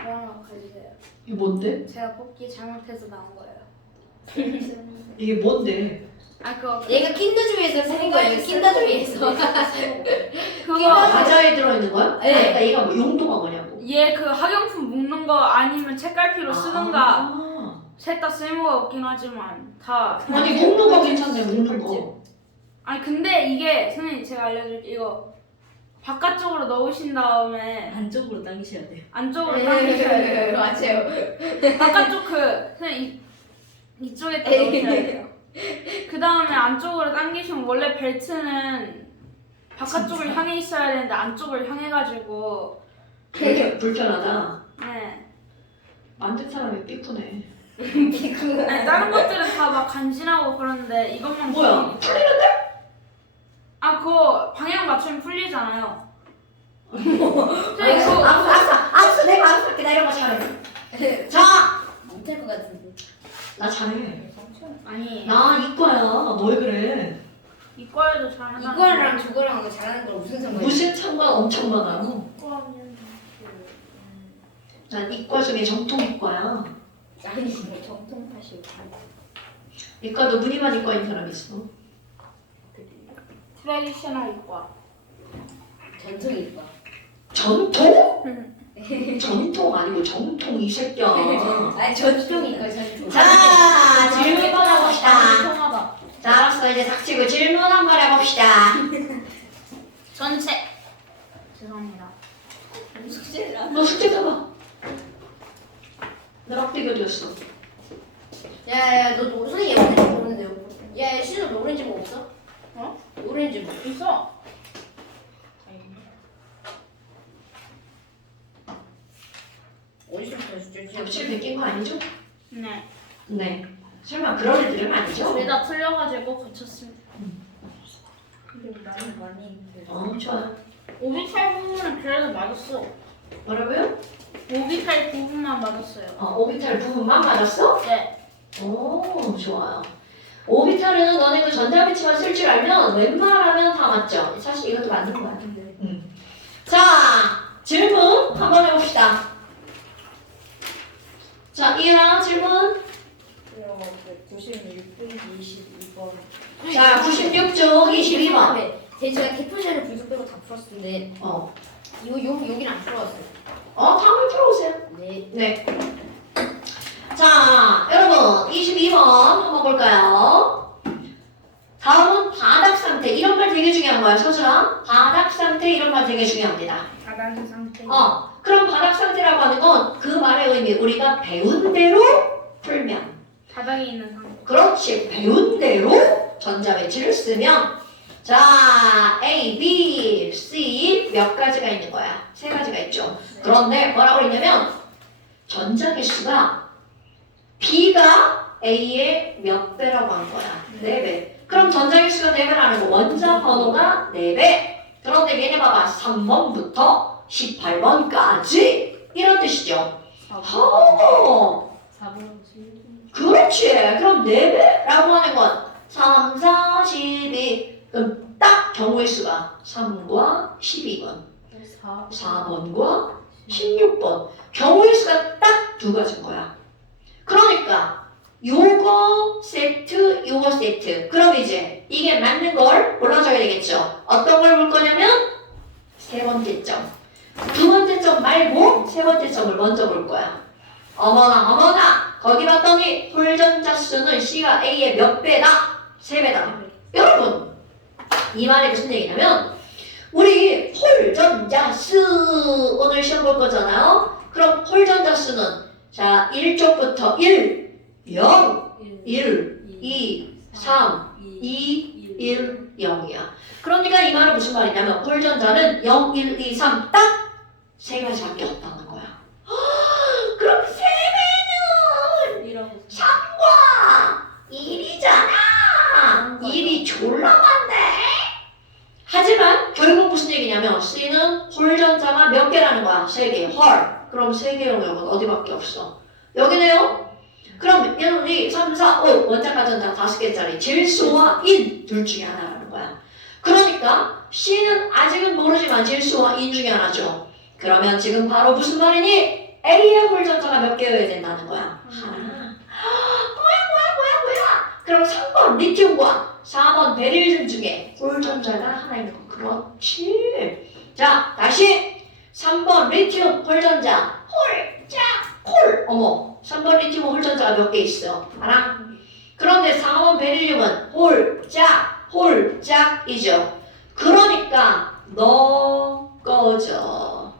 그럼 가주세요. 이게 뭔데? 제가 뽑기 잘못해서 나온 거예요. 이게 뭔데? 아 그거 얘가 킨더 중에서 생긴 거예요. 킨더 중에서. 그거 과자에 들어있는 거야? 네. 아니, 그러니까 얘가 뭐 용도가 뭐냐고. 얘 그 학용품 묶는 거 아니면 책갈피로 쓰는가 아. 셋 다 쓸모가 없긴 하지만 다 아니 먹는 거 괜찮네. 먹는 거. 아니 근데 이게 선생님 제가 알려드릴게요. 이거 바깥쪽으로 넣으신 다음에 안쪽으로 당기셔야 돼요. 안쪽으로 당기셔야 돼요. 맞아요. 바깥쪽 그 선생님 이쪽에 다 넣으셔야 돼요. 그 다음에 안쪽으로 당기시면 원래 벨트는 바깥쪽을 향해 있어야 되는데 안쪽을 향해가지고 되게 불편하다. 네. 만든 사람이 삐꾸네. 아니 다른 것들은 다 막 간지나고 그러는데 이것만 뭐야? 풀리니까. 풀리는데? 아 그거 방향 맞추면 풀리잖아요. 알았어. 내가 알았어. 기다려봐. 잘해. 자! 못할 것 같은데. 나 잘해. 아니 나 이과야. 너 왜 그래? 이과에도 잘하는 이거랑 저거랑 잘하는 건 무슨 상관이야? 무슨 상관 엄청 많아. 난 이과 중에 정통 이과야. 아니 정통 파시. 이과도 무늬만 이과인 사람 있어. 트레디셔널 이과. 전통 이과. 전통? 전통 아니고 정통 이 새끼야. 아니 전통 이과 전통. 자, 질문 해봅시다. 통하다. 자, 알았어. 이제 닥치고 질문 한번 해봅시다. 전체. 죄송합니다. 너 숙제 써봐. 나 락비가 되었어. 야야 너 선생님 오렌지 모르는데요? 야 신우 너 오렌지 뭐 없어? 어? 오렌지 뭐? 있어. 어디서부터 진짜 겹칠 베낀 거 아니죠? 네. 네. 설마 그럴 일들은 아니죠? 둘 다 틀려가지고 고쳤습니다. 근데 나는 많이 힘들어. 좋아. 오비탈 부분은 그래도 맞았어. 뭐라고요? 오비탈 부분만 맞았어요. 오비탈 부분만 맞았어? 네. 오, 좋아요. 오비탈은 너네 그 전자배치만 쓸 줄 알면 웬만하면 다 맞죠? 사실 이것도 맞는 거야. 자, 질문 한번 해봅시다. 자, 이해랑 질문. 96분 22번. 자, 96쪽 22번. 제가 대표자를 분석 빼고 다 풀었는데 여기는 안 풀어왔어요. 다음에 풀어오세요. 네. 네. 자, 여러분 22번 한번 볼까요? 다음은 바닥 상태. 이런 말 되게 중요한 거야, 서준아. 바닥 상태 이런 말 되게 중요합니다. 바닥의 상태. 그럼 바닥 상태라고 하는 건 그 말의 의미 우리가 배운 대로 풀면. 바닥에 있는 상태. 그렇지. 배운 대로 전자배치를 쓰면 자, A, B, C 몇 가지가 있는 거야? 세 가지가 있죠. 그런데 뭐라고 했냐면 전자 개수가 B가 A의 몇 배라고 한 거야? 4배. 그럼 전자 개수가 4배라는 거 원자 번호가 4배. 그런데 얘네 봐봐. 3번부터 18번까지 이런 뜻이죠. 4번 7분. 그렇지. 그럼 4배라고 하는 건 3, 4, 12. 그럼 딱 경우의 수가 3과 12번, 4번과 16번. 경우의 수가 딱 두 가지인 거야. 그러니까 요거 세트, 요거 세트. 그럼 이제 이게 맞는 걸 골라줘야 되겠죠. 어떤 걸 볼 거냐면 세 번째 점. 두 번째 점 말고 세 번째 점을 먼저 볼 거야. 어머나 거기 봤더니 홀전자 수는 C가 A의 몇 배다? 3배다. 여러분 이 말이 무슨 얘기냐면 우리 홀전자 수 오늘 시험 볼 거잖아요. 그럼 홀전자 수는 자 1쪽부터 1, 0, 1, 2, 3, 2, 1, 0이야. 그러니까 이 말은 무슨 말이냐면 홀전자는 0, 1, 2, 3 딱 세 가지밖에 없다는 거야. 그럼 3배는 3과 1이잖아. 1이 졸라 많네. 하지만 결국 무슨 얘기냐면 C는 홀전자가 몇 개라는 거야? 3개. 헐. 그럼 3개의 영역은 어디밖에 없어? 여기네요. 그럼 1, 2, 3, 4, 5 원자과 전자 5개짜리 질소와 인 둘 중에 하나라는 거야. 그러니까 C는 아직은 모르지만 질소와 인 중에 하나죠. 그러면 지금 바로 무슨 말이니? A의 홀전자가 몇 개여야 된다는 거야? 하나. 뭐야? 그럼 3번 리튬과 4번 베릴륨 중에 홀전자가 하나 있는 거. 그렇지. 자, 다시 3번 리튬 홀전자 홀. 어머, 3번 리튬 홀전자가 몇 개 있어? 하나. 그런데 4번 베릴륨은 홀짝이죠. 그러니까 너 꺼져.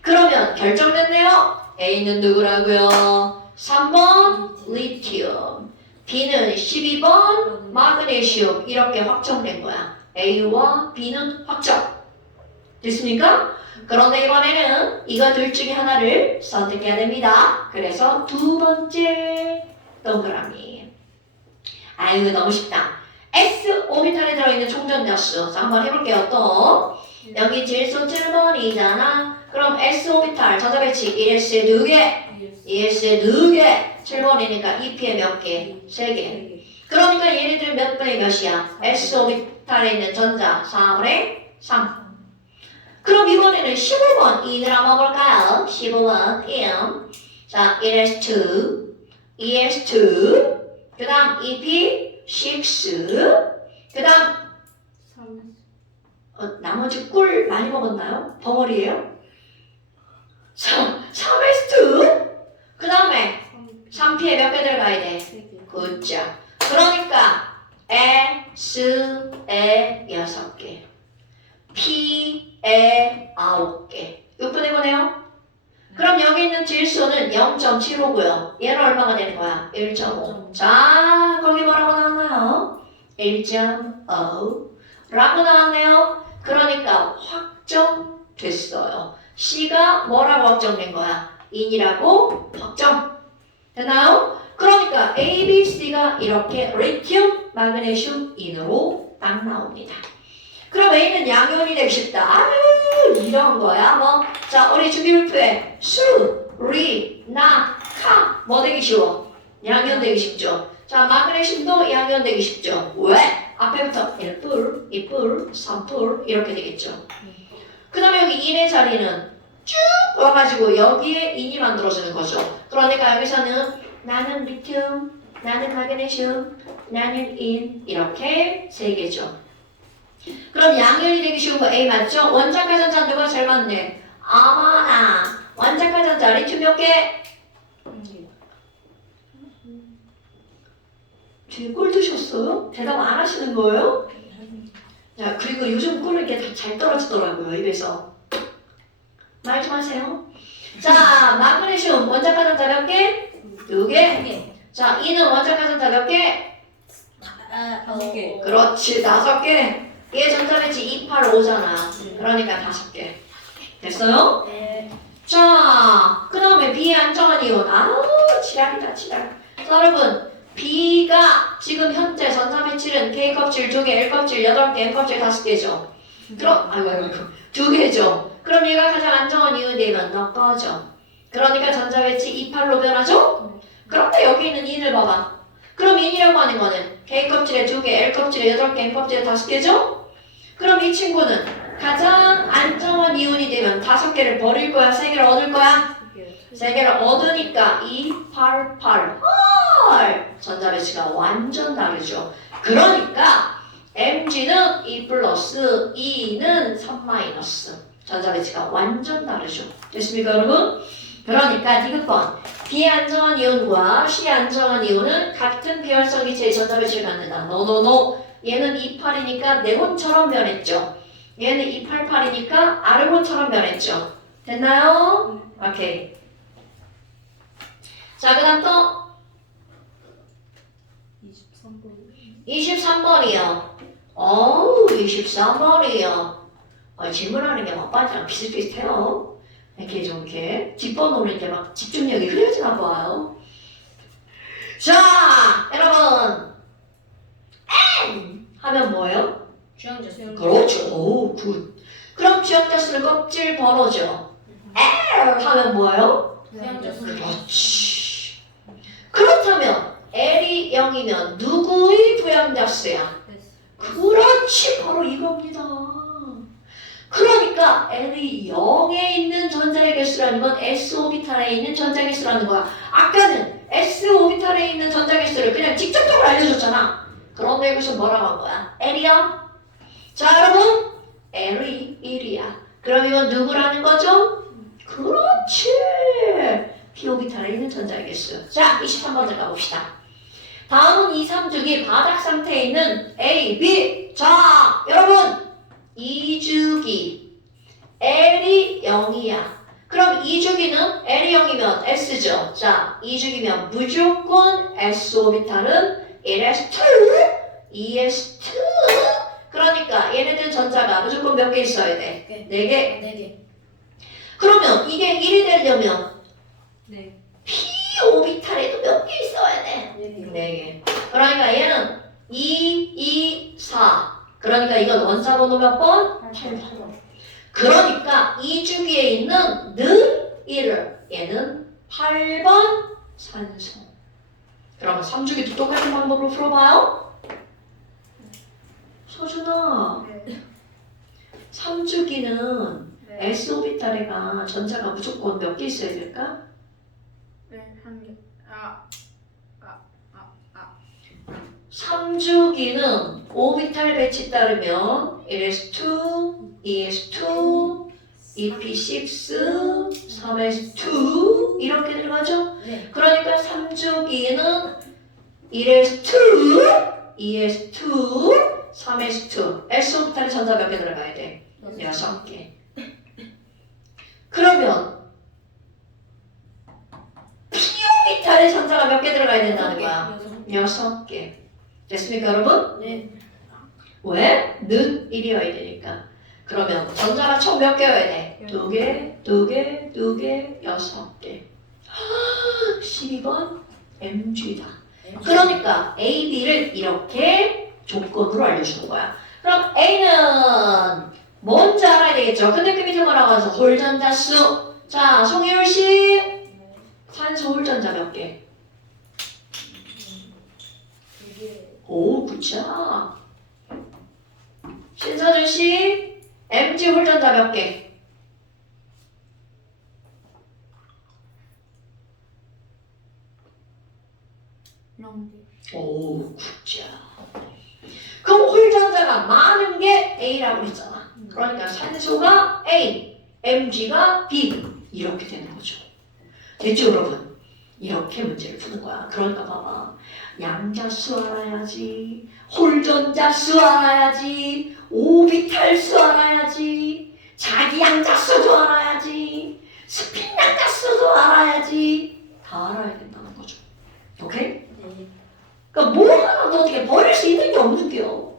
그러면 결정됐네요. A는 누구라고요? 3번 리튬, B는 12번 마그네슘. 이렇게 확정된 거야. A와 B는 확정. 됐습니까? 그런데 이번에는 이거 둘 중에 하나를 선택해야 됩니다. 그래서 두 번째 동그라미. 아유 너무 쉽다. S 오비탈에 들어있는 총전자수. 자 한번 해볼게요. 또 여기 질소 7번이잖아. 그럼 S 오비탈 전자배치 1S에 2개, 2S에 2개. 7번이니까 2P에 몇 개? 3개. 그러니까 얘네들은 몇 분의 몇이야? S 오비탈에 있는 전자 4분의 3. 그럼 이번에는 15번 2를 한번 볼까요? 15번 1. 자 1S2, 2S2. 그 다음 EP6. 그 다음 나머지 꿀 많이 먹었나요? 벙어리예요? 3S2. 그 다음에 3P에 몇 개 들어가야 돼? 굿자. 그러니까 S에 6개, P에 9개. 6분의 9네요? 그럼 여기 있는 질소는 0.75고요. 얘는 얼마가 되는 거야? 1.5. 자, 거기 뭐라고 나왔나요? 1.5 라고 나왔네요. 그러니까 확정됐어요. C가 뭐라고 확정된 거야? 인이라고 확정. 되나요? 그러니까 A, B, C가 이렇게 리튬, 마그네슘, 인으로 딱 나옵니다. 그럼 A는 양이온이 되고 싶다. 아유, 이런 거야. 뭐, 자, 우리 준비물표에 수, 리, 나, 카. 뭐 되기 쉬워? 양이온 되기 쉽죠. 자, 마그네슘도 양이온 되기 쉽죠. 왜? 앞에부터 1뿔, 2뿔, 3뿔 이렇게 되겠죠. 그 다음에 여기 인의 자리는 쭉 와가지고 여기에 인이 만들어지는 거죠. 그러니까 여기서는 나는 리튬, 나는 마그네슘, 나는 인 이렇게 세 개죠. 그럼 양이온이 되기 쉬운 거 A 맞죠? 원자가 전자 누가 제일 많네? 아마나. 원자가 전자 리튬 몇 개? 뒤에 꿀 드셨어요? 대답 안 하시는 거예요? 자, 그리고 요즘 꿀은 이렇게 다 잘 떨어지더라고요, 입에서. 말 좀 하세요. 자, 마그네슘 원자가 전자 몇 개? 2개. 자, 이는 원자가 전자 몇 개? 5개. 그렇지, 5개. 얘 전자배치 285잖아. 그러니까 5개. 됐어요? 네. 자, 그 다음에 B의 안정한 이온. 아우, 지랄이다, 지랄. 자, 여러분, B가 지금 현재 전자배치는 K껍질 2개, L껍질 8개, N껍질 5개죠. 그럼, 아이고, 2개죠. 그럼 얘가 가장 안정한 이온이 되면 너 꺼져. 그러니까 전자배치 28로 변하죠? 그런데 여기 있는 인을 봐봐. 그럼 인이라고 하는 거는 K껍질에 2개, L껍질에 8개, N껍질에 5개죠? 그럼 이 친구는 가장 안정한 이온이 되면 5개를 버릴 거야? 3개를 얻을 거야? 3개를 얻으니까 288. 전자배치가 완전 다르죠. 그러니까 Mg는 2 플러스, E는 3 마이너스. 전자배치가 완전 다르죠. 됐습니까, 여러분? 그러니까 디귿번 B의 안정한 이온과 C의 안정한 이온은 같은 비활성 기체의 전자배치를 갖는다. 노노노. 얘는 28이니까 네곤처럼 변했죠. 얘는 288이니까 아르곤처럼 변했죠. 됐나요? 오케이. 자, 그 다음 또 23번이요. 어우, 23번이요. 질문하는 게 막바지랑 비슷비슷해요. 이렇게 좀 이렇게 뒷번호를 이렇게 막 집중력이 흐려지나 봐요. 자, 여러분. N 하면 뭐예요? 주황자수. 그렇죠. 오, 굿. 그럼 주황자수는 껍질 번호죠. L 하면 뭐예요? 주황자수. 그렇지. 그렇다면 L이 0이면 누구의 부양자수야? 그렇지, 바로 이겁니다. 그러니까 L이 0에 있는 전자의 개수라는 건 S 오비탈에 있는 전자 개수라는 거야. 아까는 S 오비탈에 있는 전자 개수를 그냥 직접적으로 알려줬잖아. 그런데 여기서 뭐라고 한 거야? L이야. 자 여러분, L이 1이야. 그럼 이건 누구라는 거죠? 그렇지. P 오비탈에 있는 전자의 개수. 자, 23번째 가봅시다. 다음은 2, 3주기 바닥 상태에 있는 A, B. 자, 여러분 2주기 L이 0이야. 그럼 2주기는 L이 0이면 S죠. 자, 2주기면 무조건 S 오비탈은 1s2, 2s2. 그러니까 얘네들 전자가 무조건 몇 개 있어야 돼? 4개. 4개. 그러면 이게 1이 되려면 네. P 오비탈에도 몇 개 있어야 돼? 4개. 그러니까 얘는 2, 2, 4. 그러니까 이건 원자 번호 몇 번? 8번. 그러니까 2주기에 있는 는 1을 얘는 8번 산소. 그러면 3주기도 똑같은 방법으로 풀어봐요. 서준아, 3주기는 S 오비탈에가 전자가 무조건 몇 개 있어야 될까? 네, 한 개. 3주기는 오비탈 배치 따르면 1s2, 2s2, 2p6, 3s2 이렇게 들어가죠? 네. 그러니까 3주기는 1s2, 2s2, 3s2 S 오비탈에 전자 몇 개 들어가야 돼? 6개. 그러면 P 오비탈에 전자가 몇 개 들어가야 된다는 거야? 6개. 됐습니까 여러분? 네. 왜? 는 1이어야 되니까. 그러면 전자가 총 몇 개여야 돼? 2개, 2개, 2개, 6개. 12번 MG다. 그러니까 A, B를 이렇게 조건으로 알려주는 거야. 그럼 A는 뭔지 알아야 되겠죠? 근데 그 밑에 뭐라고 해서 홀전자 수. 자, 송혜율 씨. 산소 홀전자 몇 개? 오, 굿자. 신서준 씨, MG 홀전자 몇 개? 오, 굿자. 그럼 홀전자가 많은 게 A라고 했잖아. 그러니까 산소가 A, MG가 B 이렇게 되는 거죠. 됐죠, 여러분? 이렇게 문제를 푸는 거야. 그러니까 봐봐. 양자수 알아야지, 홀전자수 알아야지, 오비탈수 알아야지, 자기 양자수도 알아야지, 스핀 양자수도 알아야지. 다 알아야 된다는 거죠. 오케이? 그러니까 뭐 하나도 어떻게 버릴 수 있는 게 없는겨.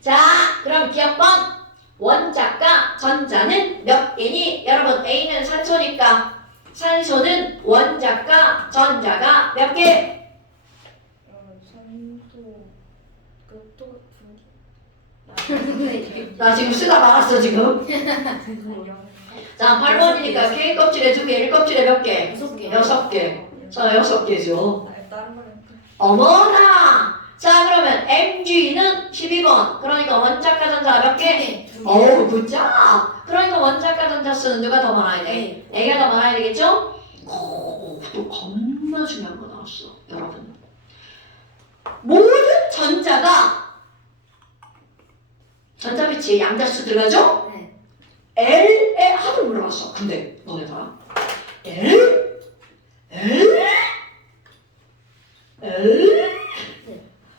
자, 그럼 기억번. 원자과 전자는 몇 개니? 여러분 A는 산소니까 산소는 원자과 전자가 몇 개? 나 지금 쓰다 말았어 지금. 자, 8번이니까 K 껍질에 2개, L 껍질에 몇 개? 6개. 6개. 자, 6개죠. 다른 거는 어머나! 자, 그러면 MG는 12번. 그러니까 원자과 전자가 몇 개? 어우, 굿자! 그러니까 원자과 전자 수는 누가 더 많아야 돼? A가 더 많아야 되겠죠? 오, 또 겁나 중요한 거 나왔어, 여러분. 모든 전자가 전자 배치에 양자수 들어가죠? 네. L에 합을 물어봤어. 근데 너네 봐. L?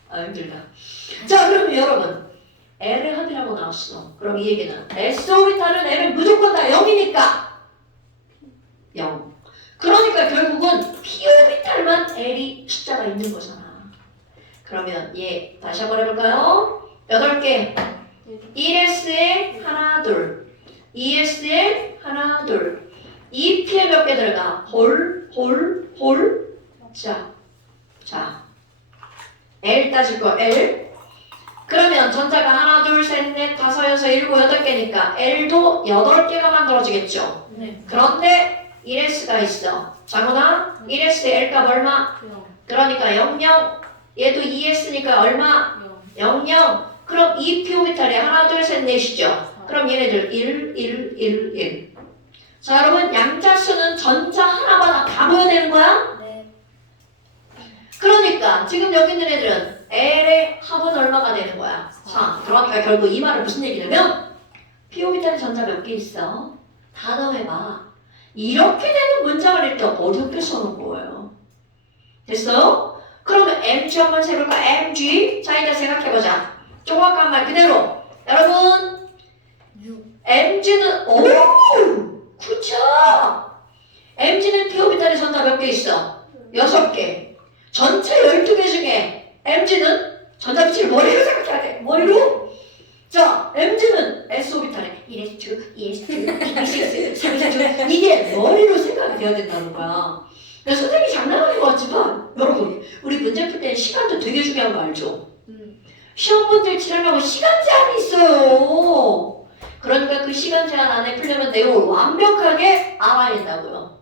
아, 힘들다. 자, 그러면 여러분 L의 합이라고 나왔어. 그럼 이 얘기는 S 오비탈은 L은 무조건 다 0이니까 0. 그러니까 결국은 P 오비탈만 L이 숫자가 있는 거잖아. 그러면 얘 다시 한번 해볼까요? 8개. 1S에 하나, 둘. 2S에 하나, 둘. 2P에 몇 개 들어가? 홀. 자. L 따질 거 L. 그러면 전자가 하나, 둘, 셋, 넷, 다섯, 여섯, 일곱, 8개니까 L도 8개가 만들어지겠죠. 네. 그런데 1S가 있어. 장훈아, 1S의 L값 얼마? 그러니까 00. 얘도 2S니까 얼마? 00. 그럼 2P 오비탈이 하나, 둘, 셋, 넷이죠. 그럼 얘네들 1, 1, 1, 1. 자, 여러분 양자수는 전자 하나마다 다 보여야 되는 거야? 네. 그러니까 지금 여기 있는 애들은 L의 합은 얼마가 되는 거야? 4. 그러니까 결국 이 말은 무슨 얘기냐면 P-오비탈의 전자 몇 개 있어? 다 더해봐. 이렇게 되는 문장을 일때 어렵게 써놓은 거예요. 됐어요? 그러면 MG 한번 세볼까? MG. 자, 이제 생각해보자. 정확한 말 그대로. 여러분, MG는, 오! 그쵸? MG는 P-오비탈의 전자 몇 개 있어? 6개. 전체 12개 중에 MG는 전자비치를 머리로 생각해야 돼. 머리로. 자, MG는 S-오비탈에 1s2, 2s2, 2s2, 3s2 이게 머리로 생각이 돼야 된다는 거야. 그래서 선생님이 장난하는 것 같지만 여러분 우리 문제 풀 때는 시간도 되게 중요한 거 알죠? 시험 문제 치려면 시간 제한이 있어요. 그러니까 그 시간 제한 안에 풀려면 내용을 완벽하게 알아야 된다고요.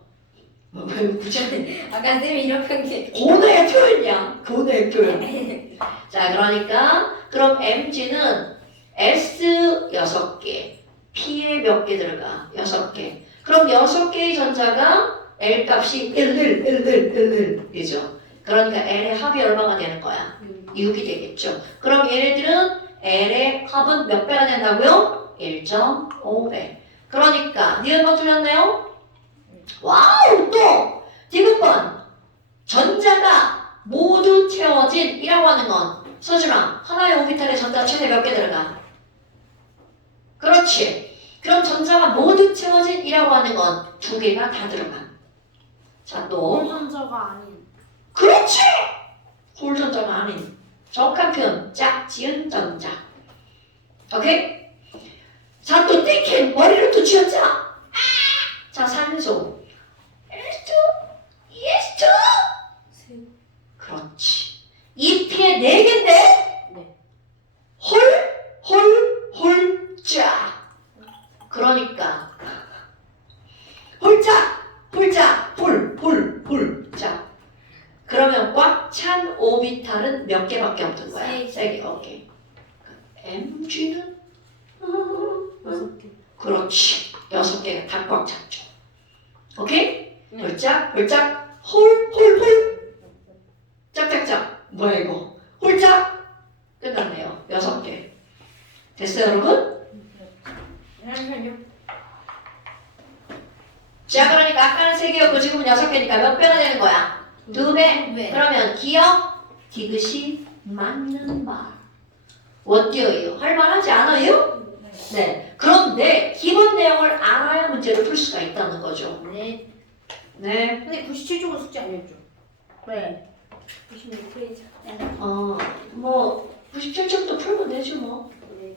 왜 굳이 아까 쌤이 이렇게 한 게. 고뇌의 표현이야. 고뇌의 표현. 자, 그러니까 그럼 MG는 S 6개, P에 몇 개 들어가? 6개. 그럼 6개의 전자가 L 값이 1, 1, 1, 1, 1, 1이죠. 그러니까 L의 합이 얼마가 되는 거야? 6이 되겠죠. 그럼 얘네들은 L의 합은 몇 배가 된다고요? 1.5배. 그러니까 니은 뭐 틀렸나요? 와우! 또! 디귿번 전자가 모두 채워진 이라고 하는 건 서준아 하나의 오비탈에 전자 최대 몇 개 들어가? 그렇지. 그럼 전자가 모두 채워진 이라고 하는 건 2개가 다 들어가. 자, 또 홀전자가 아닌. 그렇지! 홀전자가 아닌 정확한 표현 짝, 지은, 전자. 오케이? 자, 또 띵킨 머리를 또 쥐었자. 자, 산소 S2, ES2 그렇지. 이 피에 4개인데 네. 홀짝 그러니까 홀짝 홀짝 그러면 꽉 찬 오비탈은 몇 개밖에 없는 거야? 세 3개. 오케이. MG는 6개. 그렇지. 6개가 다 꽉 찼죠. 오케이? 네. 홀짝 짝짝짝 뭐야 이거? 홀짝 끝났네요. 6개. 됐어요 여러분? 잠시만요. 자, 그러니까 아까는 3개였고 지금은 6개니까 몇 배가 되는 거야? 2배. 네. 그러면 기억, 디귿이 맞는 말. 어때요? 할만하지 않아요? 네. 그런데 기본 내용을 알아야 문제를 풀 수가 있다는 거죠. 네. 네. 근데 97쪽은 숙제 아니었죠? 네. 96페이지. 뭐 97쪽도 풀면 되죠 뭐. 네.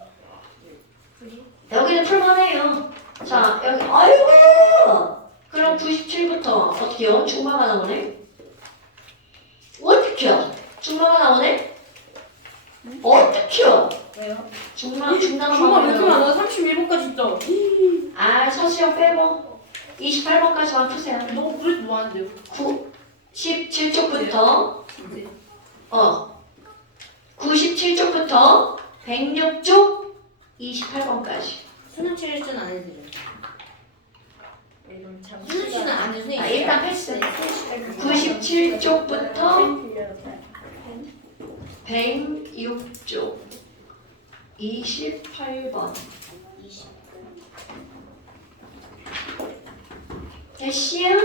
여기는 풀만해요. 자, 여기 아이고. 그럼 97부터 어떻게요? 중마가 나오네. 어떻게요? 중마가 나오네? 어떻게요? 왜요? 중마가 정말 왜 이렇게 많아? 31번까지 있죠? 아, 서수형 빼고 28번까지만 푸세요. 너무 그래도 많은데요? 97쪽부터 네. 97쪽부터 106쪽 28번까지. 수능 칠수는 안 해도 되죠? 수능 칠수는 안 해도 아, 일단 패스. 97쪽부터 106쪽 28번. 됐시요?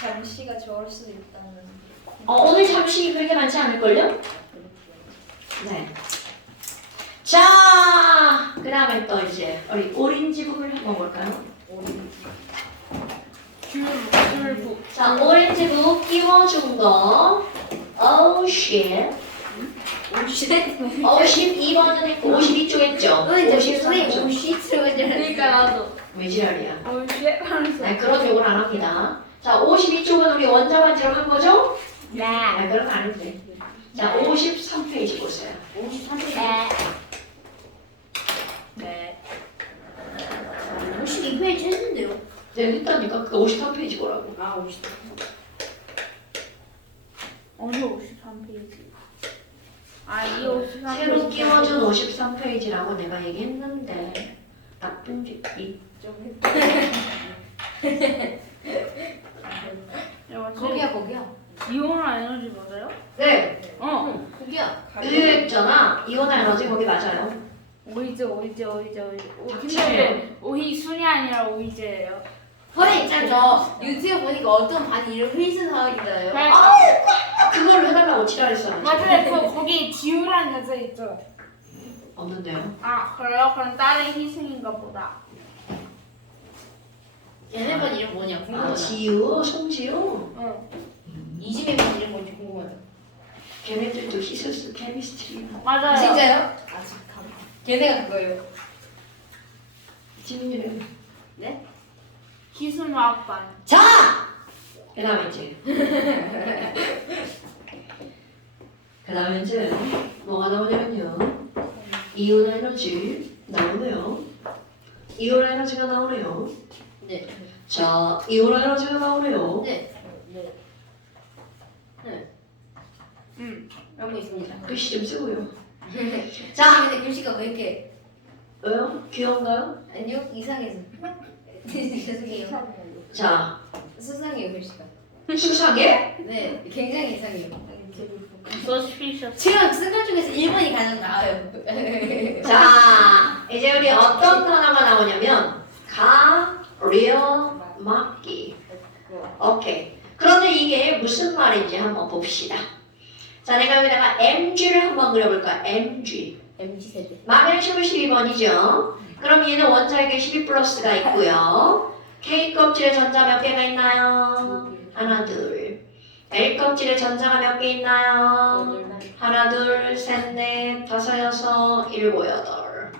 잠시가 적을 수도 있다는. 오늘 잠시 그렇게 많지 않을걸요? 네. 자, 그 다음에 또 이제 우리 오렌지북을 한번 볼까요? 줄북. 자, 오렌지북 끼워준 거 50, 52번은 했고 52쪽 했죠? 선생님 53쪽. 50 그러니까 나도. 왜 지랄이야? 올쉐 하면서. 네, 그런 욕을 안 합니다. 자, 52쪽은 우리 원자반지로 한 거죠? 네. 네, 그런 거 아닌데. 자, 53페이지 보세요. 53페이지. 네. 52페이지 했는데요? 네, 했다니까. 그 53페이지 보라고. 아 50. 어느 53페이지. 아, 이 53. 새로 끼워준 53페이지라고 내가 얘기했는데 나쁜 짓이 거기야. 이온화 에너지 맞아요? 네, 거기야. 그랬잖아. 이온화 에너지 거기 맞아요. 오이제. 닥치세요. 근데 오이 순이 아니라 오이제예요. 선생님 있잖아 저 유튜브 보니까 어떤 반이 이름 휘스 사학이잖아요. 그걸로 해달라고 지랄했어. 맞아요. 거기 지우라는 여자 있죠. 없는데요. 아, 그래요? 그럼 다른 희승인가 보다. 얘네 반 이름 뭐냐 아, 궁금하다. 지우, 송지우. 응. 이집애 반 이름 뭔지 궁금하다. 걔네들도 히스스 케미스트리. 맞아요. 진짜요? 아 잠깐. 걔네가 그거예요. 진이래. 네? 기술화학반. 자! 그 다음에 이제. 그 다음에 이제 뭐가 나오냐면요. 이온 에너지 나오네요. 이온 에너지가 나오네요. 네. 자, 이온 에너지가 나오네요. 네. 네. 응. 알고 있습니다. 글씨 좀 쓰고요. 자, 근데 글씨가 왜 이렇게 왜요? 귀여운가요? 아니요 이상해서. 죄송해요. 자, 수상해요 글씨가. 수상해? 네, 굉장히 이상해요. Suspicious. 지금 쓴 것 중에서 1번이 가장 나아요. 자, 이제 우리 어떤 단어가 나오냐면 가려막기. 오케이. 그런데 이게 무슨 말인지 한번 봅시다. 자, 내가 여기다가 MG를 한번 그려볼까? MG. MG 세대. 마그네슘은 12번이죠. 그럼 얘는 원자에게 12 플러스가 있고요. K 껍질에 전자 몇 개가 있나요? 하나, 둘. L 껍질에 전자가 몇 개 있나요? 하나, 둘, 셋, 넷, 다섯, 여섯, 일곱, 여덟.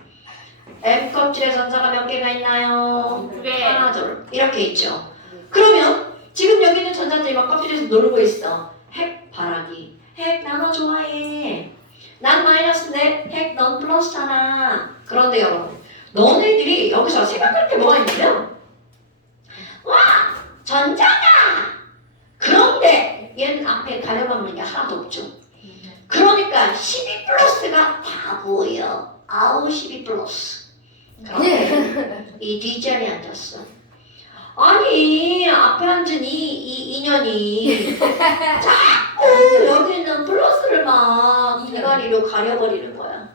M 껍질에 전자가 몇 개가 있나요? 두 개. 하나, 둘. 이렇게 있죠. 그러면 지금 여기 있는 전자들이 막 껍질에서 놀고 있어. 핵 바라기. 핵 나너 좋아해. 난 마이너스인데 핵 넌 플러스잖아. 그런데 여러분, 너네들이 여기서 생각할 게 뭐가 있냐면 와! 전자다! 그런데 얘는 앞에 가려먹는 게 하나도 없죠. 그러니까 12 플러스가 다 보여. 아우 12 플러스. 그런데 이 뒷자리에 앉았어. 아니 앞에 앉은 이 인연이 자꾸 여기 있는 플러스를 막 대가리로 가려버리는 거야.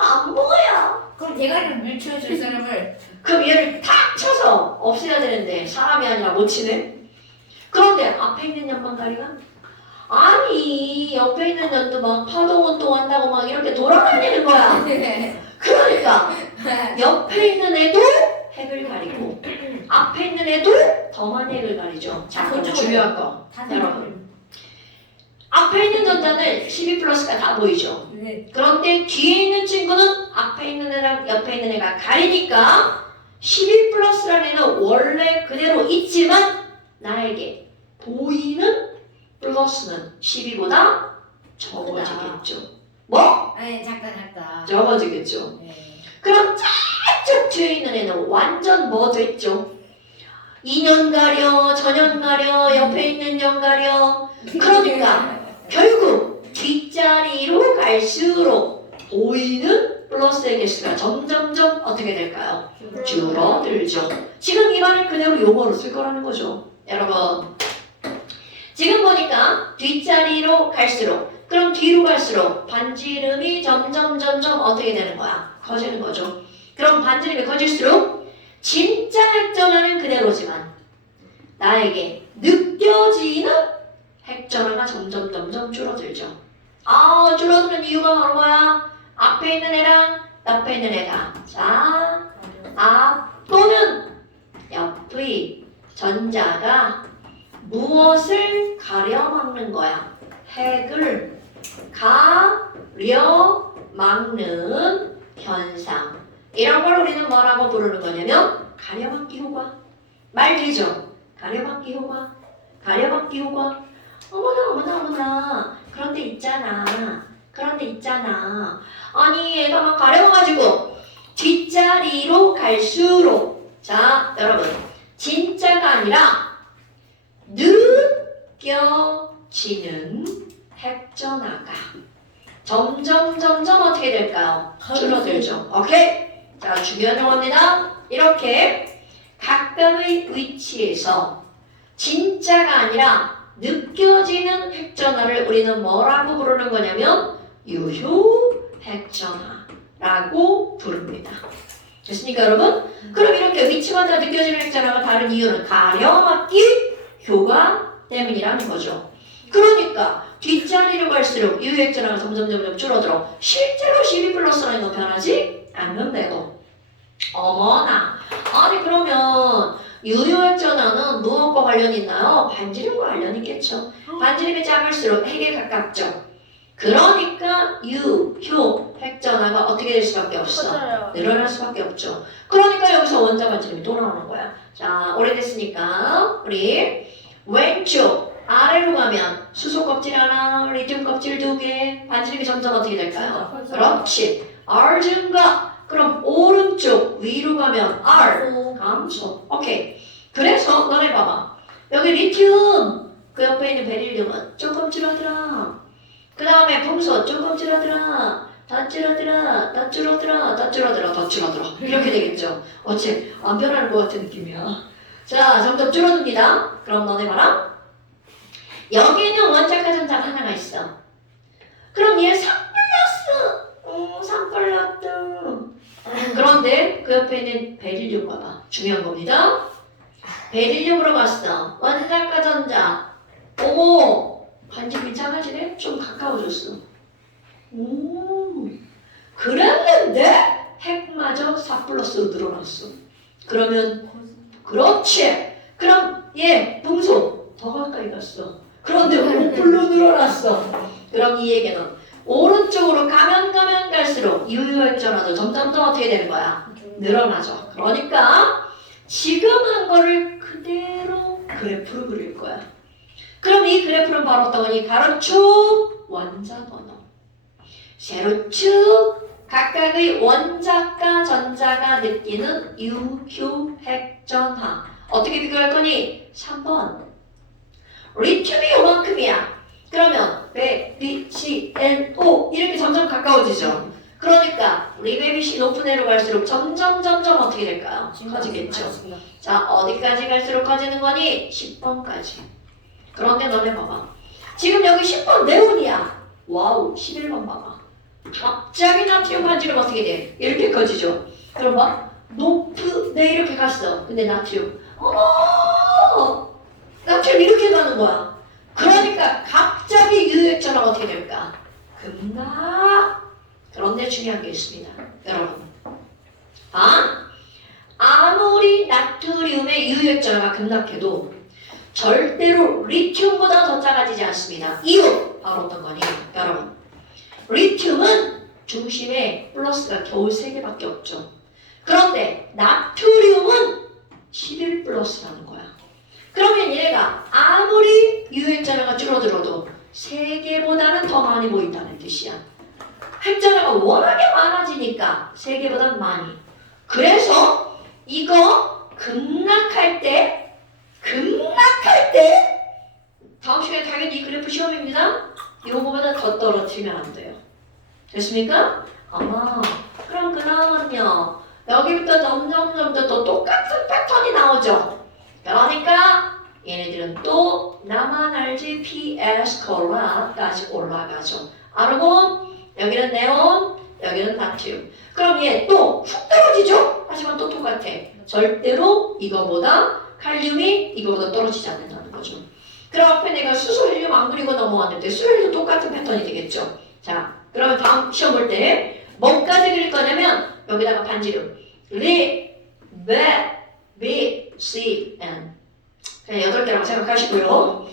안 보여. 그럼 대가리를 밀쳐줄 사람을 그럼 얘를 탁 쳐서 없애야 되는데 사람이 아니라 못 치네. 그런데 앞에 있는 년만 가리가 아니 옆에 있는 년도 막 파동 운동한다고 막 이렇게 돌아다니는 거야. 그러니까 옆에 있는 애도 핵을 가리고 앞에 있는 애도 더 많이 핵을 가리죠. 자, 그럼 중요한 거 여러분, 앞에 있는 전자는 12 플러스가 다 보이죠. 네. 그런데 뒤에 있는 친구는 앞에 있는 애랑 옆에 있는 애가 가리니까 11 플러스라는 애는 원래 그대로 있지만 나에게 보이는 플러스는 12보다 적어지겠죠. 뭐? 아니 작다. 적어지겠죠. 네. 그럼 쫙쫙 뒤에 있는 애는 완전 뭐 됐죠? 2년 가려, 전년 가려, 옆에 있는 년 가려. 그러니까 결국 뒷자리로 갈수록 보이는 플러스의 개수가 점점점 어떻게 될까요? 줄어들죠. 지금 이 말을 그대로 용어로 쓸 거라는 거죠. 여러분, 지금 보니까 뒷자리로 갈수록, 그럼 뒤로 갈수록 반지름이 점점 어떻게 되는 거야? 커지는 거죠. 그럼 반지름이 커질수록 진짜 핵전화는 그대로지만 나에게 느껴지는 핵전화가 점점 줄어들죠. 아, 줄어드는 이유가 바로 뭐야? 앞에 있는 애랑 옆에 있는 애가 자, 앞 또는 옆의 전자가 무엇을 가려막는 거야? 핵을 가려막는 현상. 이런 걸 우리는 뭐라고 부르는 거냐면 가려막기 효과. 말 되죠? 가려막기 효과. 가려막기 효과. 어머나. 그런데 있잖아. 아니 애가 막 가려워가지고 뒷자리로 갈수록 자 여러분 진짜가 아니라 느껴지는 핵전화가 점점 어떻게 될까요? 줄어들죠. 오케이? 자, 중요한 용어입니다. 이렇게 각각의 위치에서 진짜가 아니라 느껴지는 핵전화를 우리는 뭐라고 부르는 거냐면 유효 핵전화라고 부릅니다. 됐습니까, 여러분? 그럼 이렇게 위치마다 느껴지는 핵전화가 다른 이유는 가려맞기 효과 때문이라는 거죠. 그러니까 뒷자리로 갈수록 유효 핵전화가 점점 줄어들어 실제로 12 플러스라는 건 변하지 않는데도 어머나 아니 그러면 유효 핵전화는 무엇과 관련이 있나요? 반지름과 관련이 있겠죠. 반지름이 작을수록 핵에 가깝죠. 그러니까 유효 핵전화가 어떻게 될 수밖에 없어? 커져요. 늘어날 수밖에 없죠. 그러니까 여기서 원자 반지름이 또 나오는 거야. 자, 오래됐으니까 우리 왼쪽 아래로 가면 수소 껍질 하나, 리튬 껍질 2개, 반지름이 점점 어떻게 될까요? 커져요. 그렇지. R 증가. 그럼 오른쪽 위로 가면 R 감소. 오케이. 그래서 너네 봐봐. 여기 리튬 그 옆에 있는 베릴륨은 조금 줄어들어. 그 다음에 풍소 조금 줄어들어. 더 줄어들어. 더 줄어들어. 더 줄어들어. 더 줄어들어. 이렇게 되겠죠. 어째 안 변하는 것 같은 느낌이야. 자, 점점 줄어듭니다. 그럼 너네 봐라. 여기는 원자가 전자 하나가 있어. 그럼 얘 3 플러스. 3 플러스. 그런데 그 옆에 있는 베릴륨 봐봐. 중요한 겁니다. 베릴륨으로 갔어. 원자과 전자. 오, 반지름이 작아지네? 좀 가까워졌어. 오, 그랬는데 핵마저 4 플러스로 늘어났어. 그러면 그렇지. 그럼 얘 풍소 더 가까이 갔어. 그런데 5불로 늘어났어. 그럼 이 얘기는 오른쪽으로 가면 갈수록 유효 핵전화도 점점 더 어떻게 되는 거야? 늘어나죠. 그러니까 지금 한 거를 그대로 그래프로 그릴 거야. 그럼 이 그래프는 바로 어떤 거니? 가로축 원자 번호, 세로축 각각의 원자과 전자가 느끼는 유효 핵전화. 어떻게 비교할 거니? 3번. 리튬이 요만큼이야. 그러면 100, B, C, N, O 이렇게 점점 가까워지죠. 그러니까 리베빗이 높은 애로 갈수록 점점 어떻게 될까요? 커지겠죠. 자, 어디까지 갈수록 커지는 거니? 10번까지. 그런데 너네 봐봐. 지금 여기 10번 네온이야. 와우, 11번 봐봐. 갑자기 나트륨 반지름 어떻게 돼? 이렇게 커지죠. 그럼 봐. 네 이렇게 갔어. 근데 나트륨. 어머! 나트륨 이렇게 가는 거야. 그러니까 갑자기 유효액전화가 어떻게 될까? 급락. 그런데 중요한 게 있습니다. 여러분. 아무리 나트륨의 유효액전화가 급락해도 절대로 리튬보다 더 작아지지 않습니다. 이유! 바로 어떤 거니? 여러분. 리튬은 중심에 플러스가 겨우 3개밖에 없죠. 그런데 나트륨은 11 플러스라는 거야. 그러면 얘가 아무리 유효액전화가 줄어들어도 3개보다는 더 많이 보인다는 뜻이야. 핵전화가 워낙에 많아지니까 3개보다는 많이. 그래서 이거 급락할 때 다음 시간에 당연히 이 그래프 시험입니다. 이거보다 더 떨어뜨리면 안 돼요. 됐습니까? 그럼 그 다음은요. 여기부터 점점 또 똑같은 패턴이 나오죠. 그러니까 얘네들은 또 나만 알지 PS 콜라까지 올라가죠. 아르곤, 여기는 네온, 여기는 나트륨. 그럼 얘 또 훅 떨어지죠? 하지만 또 똑같아. 절대로 이거보다 칼륨이 이거보다 떨어지지 않는다는 거죠. 그럼 앞에 내가 수소, 헬륨 안 그리고 넘어왔는데 수헬도 똑같은 패턴이 되겠죠. 자, 그러면 다음 시험 볼 때 뭐까지 그릴 거냐면 여기다가 반지름 리, 베, B, C, N 그냥 8개라고 생각하시고요.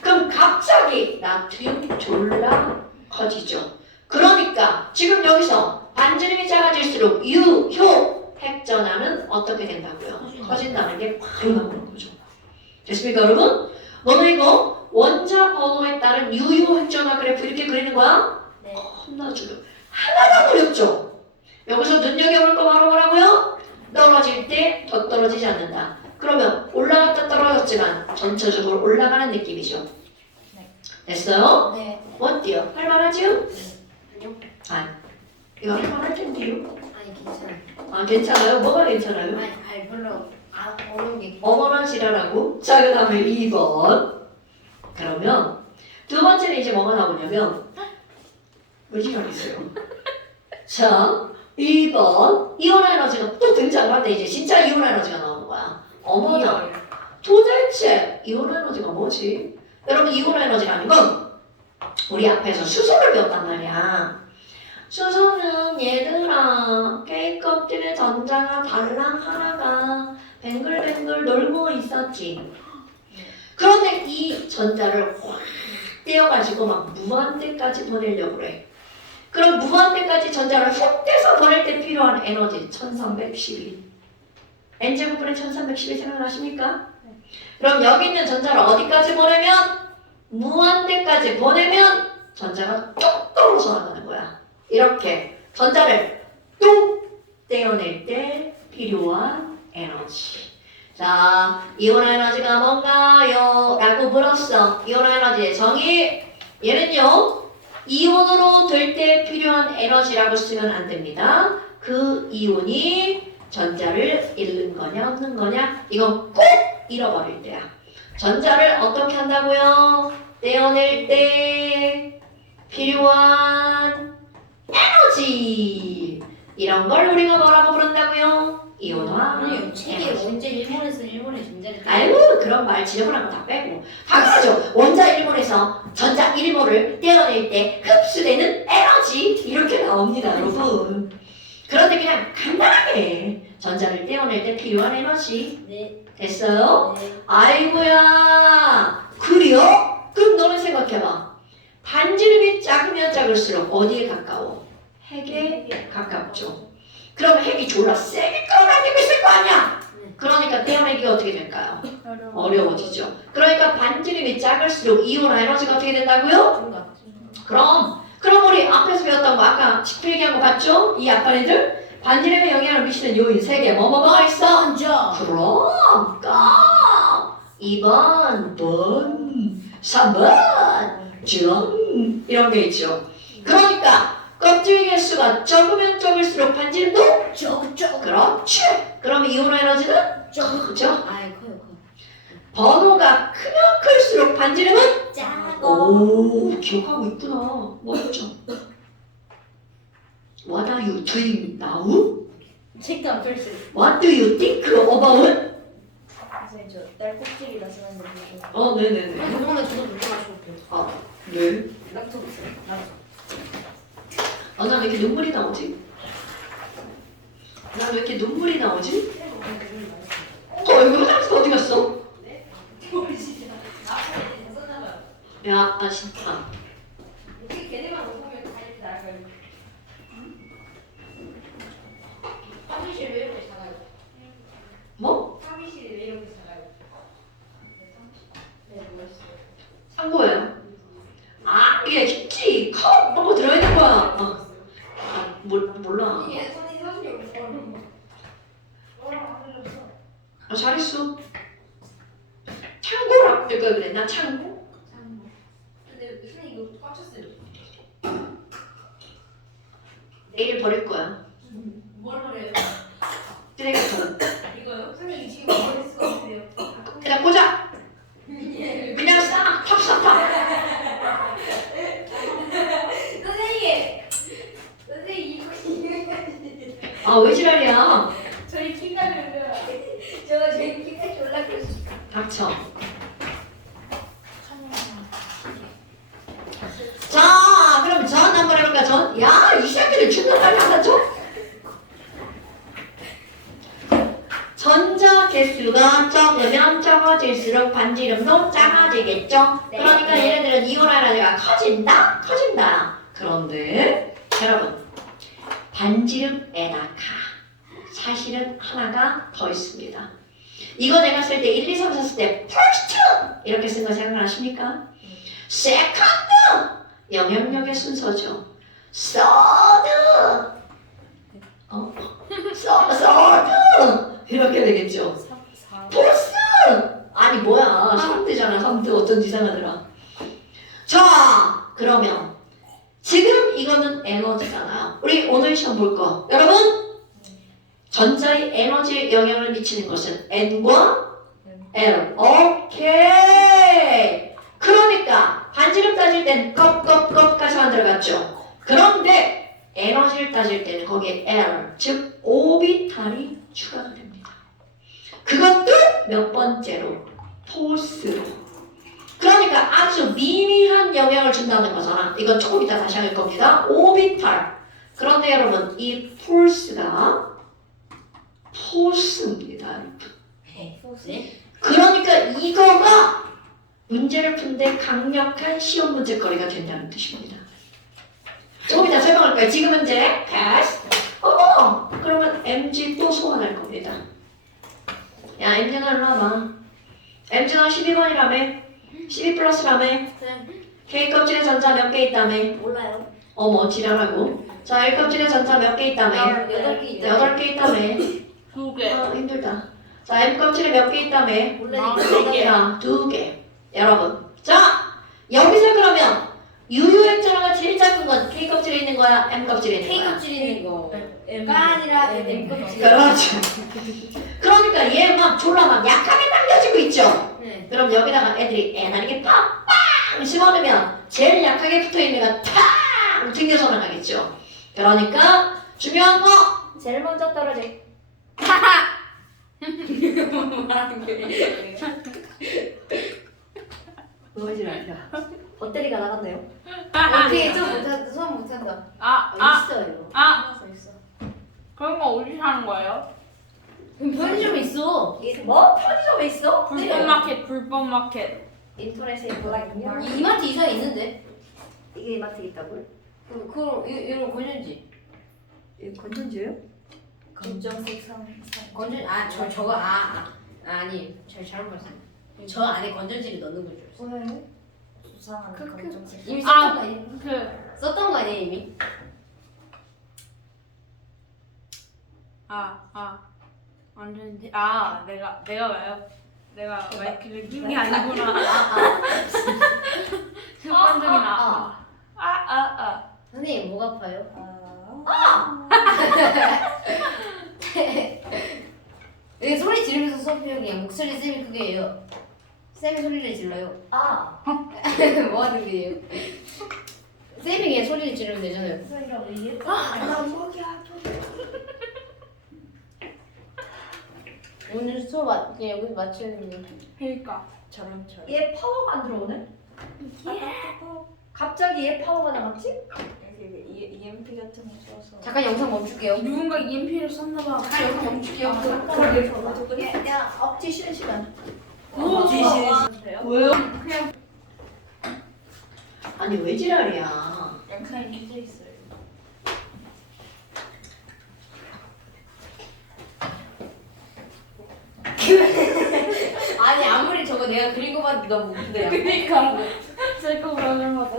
그럼 갑자기 나트륨 졸라 커지죠. 그러니까 지금 여기서 반지름이 작아질수록 유효 핵전화는 어떻게 된다고요? 커진다는 게 바로 나오는 거죠. 됐습니까 여러분? 너는 이거 원자 번호에 따른 유효 핵전화 그래프 이렇게 그리는 거야? 네. 겁나 중요. 하나도 어렵죠? 여기서 눈여겨볼 거 바로 뭐라고요? 떨어질 때 더 떨어지지 않는다. 그러면 올라갔다 떨어졌지만 전체적으로 올라가는 느낌이죠. 됐어요? 네. 어때요? 할만하죠? 아, 이거 할만할 텐데요. 아니 괜찮아요. 아, 괜찮아요? 뭐가 괜찮아요? 아니 별로 어려운 게. 어머나시라라고. 자, 그 다음에 2번. 그러면 두 번째는 이제 뭐가 나오냐면 왜 지랄했어요? 자, 2번 이온 에너지가 또 등장을 하는데 이제 진짜 이온 에너지가 나오는 거야. 어머나, 도대체 이온 에너지가 뭐지? 여러분, 이온 에너지라는 건 우리 앞에서 수소를 배웠단 말이야. 수소는 얘들아 케이크 껍질에 전자가 달랑 하나가 뱅글뱅글 놀고 있었지. 그런데 이 전자를 확 떼어가지고 막 무한대까지 보내려고 그래. 그럼 무한대까지 전자를 훅 떼서 보낼 때 필요한 에너지 1312. n제곱분의 1312 생각나십니까? 그럼 여기 있는 전자를 어디까지 보내면? 무한대까지 보내면 전자가 뚝 떨어져 나가는 거야. 이렇게 전자를 뚝 떼어낼 때 필요한 에너지. 자, 이온 에너지가 뭔가요? 라고 물었어. 이온 에너지의 정의. 얘는요, 이온으로 될 때 필요한 에너지라고 쓰면 안 됩니다. 그 이온이 전자를 잃는 거냐 없는 거냐? 이건 꼭 잃어버릴 때야. 전자를 어떻게 한다고요? 떼어낼 때 필요한 에너지. 이런 걸 우리가 뭐라고 부른다고요? 이온화 아니 책에 에너지. 언제 일본에서 일본의 전자를. 아이고, 그런 말 지저분한 거 다 빼고 당연하죠. 원자 1몰에서 전자 1몰을 떼어낼 때 흡수되는 에너지 이렇게 나옵니다, 여러분. 그런데 그냥 간단하게 전자를 떼어낼 때 필요한 에너지. 네. 됐어요? 네. 아이고야, 그래요? 그럼 너는 생각해봐. 반지름이 작으면 작을수록 어디에 가까워? 핵에 가깝죠. 그럼 핵이 졸라 세게 끌어당기고 있을 거 아니야? 그러니까 떼어내기가 어떻게 될까요? 어려워지죠. 그러니까 반지름이 작을수록 이온 에너지가 어떻게 된다고요? 그럼 우리 앞에서 배웠던 거 아까 집 얘기한 거 봤죠? 이 약간 애들 반지름에 영향을 미치는 요인 3개 뭐가 있어? 먼저. 그럼 까 2번 번 3번 정 이런 게 있죠. 그러니까 껍질 개수가 적으면 적을수록 반지름도 저쪽. 그렇지. 그럼 이온 에너지는 크죠. 아이 커요. 번호가 크면 클수록 반지름은 짜고. 오, 기억하고 있구나. 멋져. What are you doing now? 책도 안 펼쳐. What do you think about? 선생님 저 딸꾹질이라 쓰는데 네네네. 그거는 저도 물고 마셔볼게요. 네. 락토스. 나 왜 이렇게 눈물이 나오지? 나 왜 이렇게 눈물이 나오지? 이거 화장실 어디 갔어? 야, 진짜. 걔네만 먹으면 다 이렇게 나가요. 화장실 왜 이렇게 작아요? 뭐? 사무실이 왜 이렇게 작아요? 네, 뭐였어요? 창고예요. 이게 깊지? 컵 너무 들어있는 거야. 몰라. 이게 손이 사무실이 없어. 잘했어. 창고라고 될 걸 그랬나? 창고? 근데 선생님 이거 꽉 찼어요. 내일 버릴 거야. 뭘 버려요? 쓰레기통. 이거요? 선생님 지금 버릴 수가 없어요. 그냥 꽂아. 그냥 싹 탑사파. 선생님 이거 왜 지랄이야? 저희 키가 그러면 제가 저희 키가 졸라 크시. 닥쳐. 자, 그럼 전 한번 해볼까? 전? 야, 이 새끼들 충분하게 안 하죠? 전자 개수가 적으면 적어질수록 반지름도 작아지겠죠? 네. 그러니까 얘네들은 이온 에너지가 커진다? 커진다. 그런데 여러분, 반지름에다가 사실은 하나가 더 있습니다. 이거 내가 쓸 때 1, 2, 3, 4 쓸 때 first 이렇게 쓴 거 생각나십니까? second 영향력의 순서죠. third third 이렇게 되겠죠. fourth 아니 뭐야 3대잖아 3대 어쩐지 이상하더라. 자 그러면 지금 이거는 에너지잖아요. 우리 오늘 시험 볼 거. 여러분, 전자의 에너지에 영향을 미치는 것은 N과 L. 오케이. 그러니까 반지름 따질 땐 껍까지만 들어갔죠. 그런데 에너지를 따질 때는 거기에 L, 즉 오비탈이 추가가 됩니다. 그것도 몇 번째로? 포스로. 그러니까 아주 미미한 영향을 준다는 거잖아. 이건 조금 이따 다시 할 겁니다. 오비탈. 그런데 여러분, 이 폴스가 포스입니다. 네? 그러니까 이거가 문제를 푼데 강력한 시험 문제거리가 된다는 뜻입니다. 조금 이따 설명할 거예요. 지금 문제 패스. 어머! 그러면 MG 또 소환할 겁니다. 야, MG는 일로 와봐. MG는 12번이라며? 12 플러스라며? K 껍질에 전자 몇 개 있다며? 몰라요. 어머, 지랄하고. 자, 1 껍질에 전자 몇 개 있다며? 8개 있다. 8개 있다며? 2개. 힘들다. 자, M 껍질에 몇 개 있다며? 몰라요. 4개야. 2개. 여러분. 자, 여기서 그러면 유효액자가 제일 작은 건 K 껍질에 있는 거야? M 껍질에 있는 K 거야? 껍질 있는 거가 아니라 M 껍질. 그렇죠. 그러니까 얘 막 졸라 막 약하게 당겨지고 있죠? 네. 그럼 여기다가 애들이 애나게 팍빵 집어넣으면 제일 약하게 붙어있는 애가 팍 튕겨서 나가겠죠. 그러니까 중요한 거 제일 먼저 떨어질. 뭐지 않냐. 배터리가 나갔네요. 오케이, 수업 못한다. 있어요. 나갔어 있어. 그런 거 어디서 하는 거예요? 편의점에 있어. 뭐? 편의점에 있어? 불법 마켓. 인터넷에 있거든요. 이마트 이상에 있는데. 이게 이마트 있다고요? 이런 건전지. 이거 건전지예요? 검정색 상. 건전 저거 아니 저 잘못 봤어요. 저 안에 건전지를 넣는 걸 줄 알았어. 왜? 수상한 검정색. 이미 썼던 거 아니에요? 썼던 거 아니에요 이미? 완전 내가 왜요? 내가 마이크를 낀 게 아니구나. 습관적인 선생님 목 아파요? 여기 소리 지르면서 수업해요. 그냥 목소리 쌤이 크게 해요. 쌤이 소리를 질러요. 뭐 하는 거예요? 쌤이 그냥 소리를 지르면 되잖아요. 소리가 왜 이래? 나 목이야. 오늘 수업 그냥 여기서 마치는데. 그러니까 저런. 얘 파워가 안 들어오네? 갑자기 얘 파워가 나갔지? EMP 같은 거 써서. 잠깐 영상 멈출게요. 누군가 EMP를 썼나 봐. 잠깐 영상 멈출게요. 야, 억지 쉬는 시간. 억지 쉬는 왜요? 아니 왜 지랄이야. 약간 켜져 있어요. 아니 아무리 저거 내가 그린 거 봐도 너무 웃긴데. 그러니까 셀카 브라더마다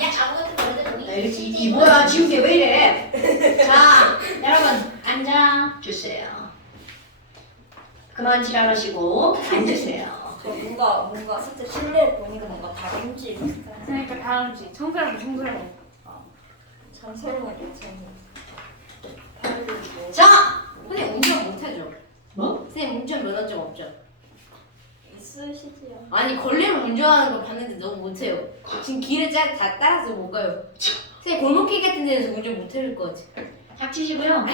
야 아무것도 야, 이 뭐야 지금 걔 왜 이래. 자 여러분 앉아주세요. 그만 지랄하시고 앉으세요. 뭔가 살짝 실내에 보니까 뭔가 다림질 비슷한. 그러니까 다음지 청소랑 참 새로운 괜찮은. 자 선생님 운전 못하죠? 뭐? 선생님 운전 면허증 없죠? 있으시지요? 아니 걸리면 운전하는 거 봤는데 너무 못해요. 지금 길을 다 따라서 못 가요. 선생님 골목길 같은 데서 운전 못할 것 같아. 닥치시고요.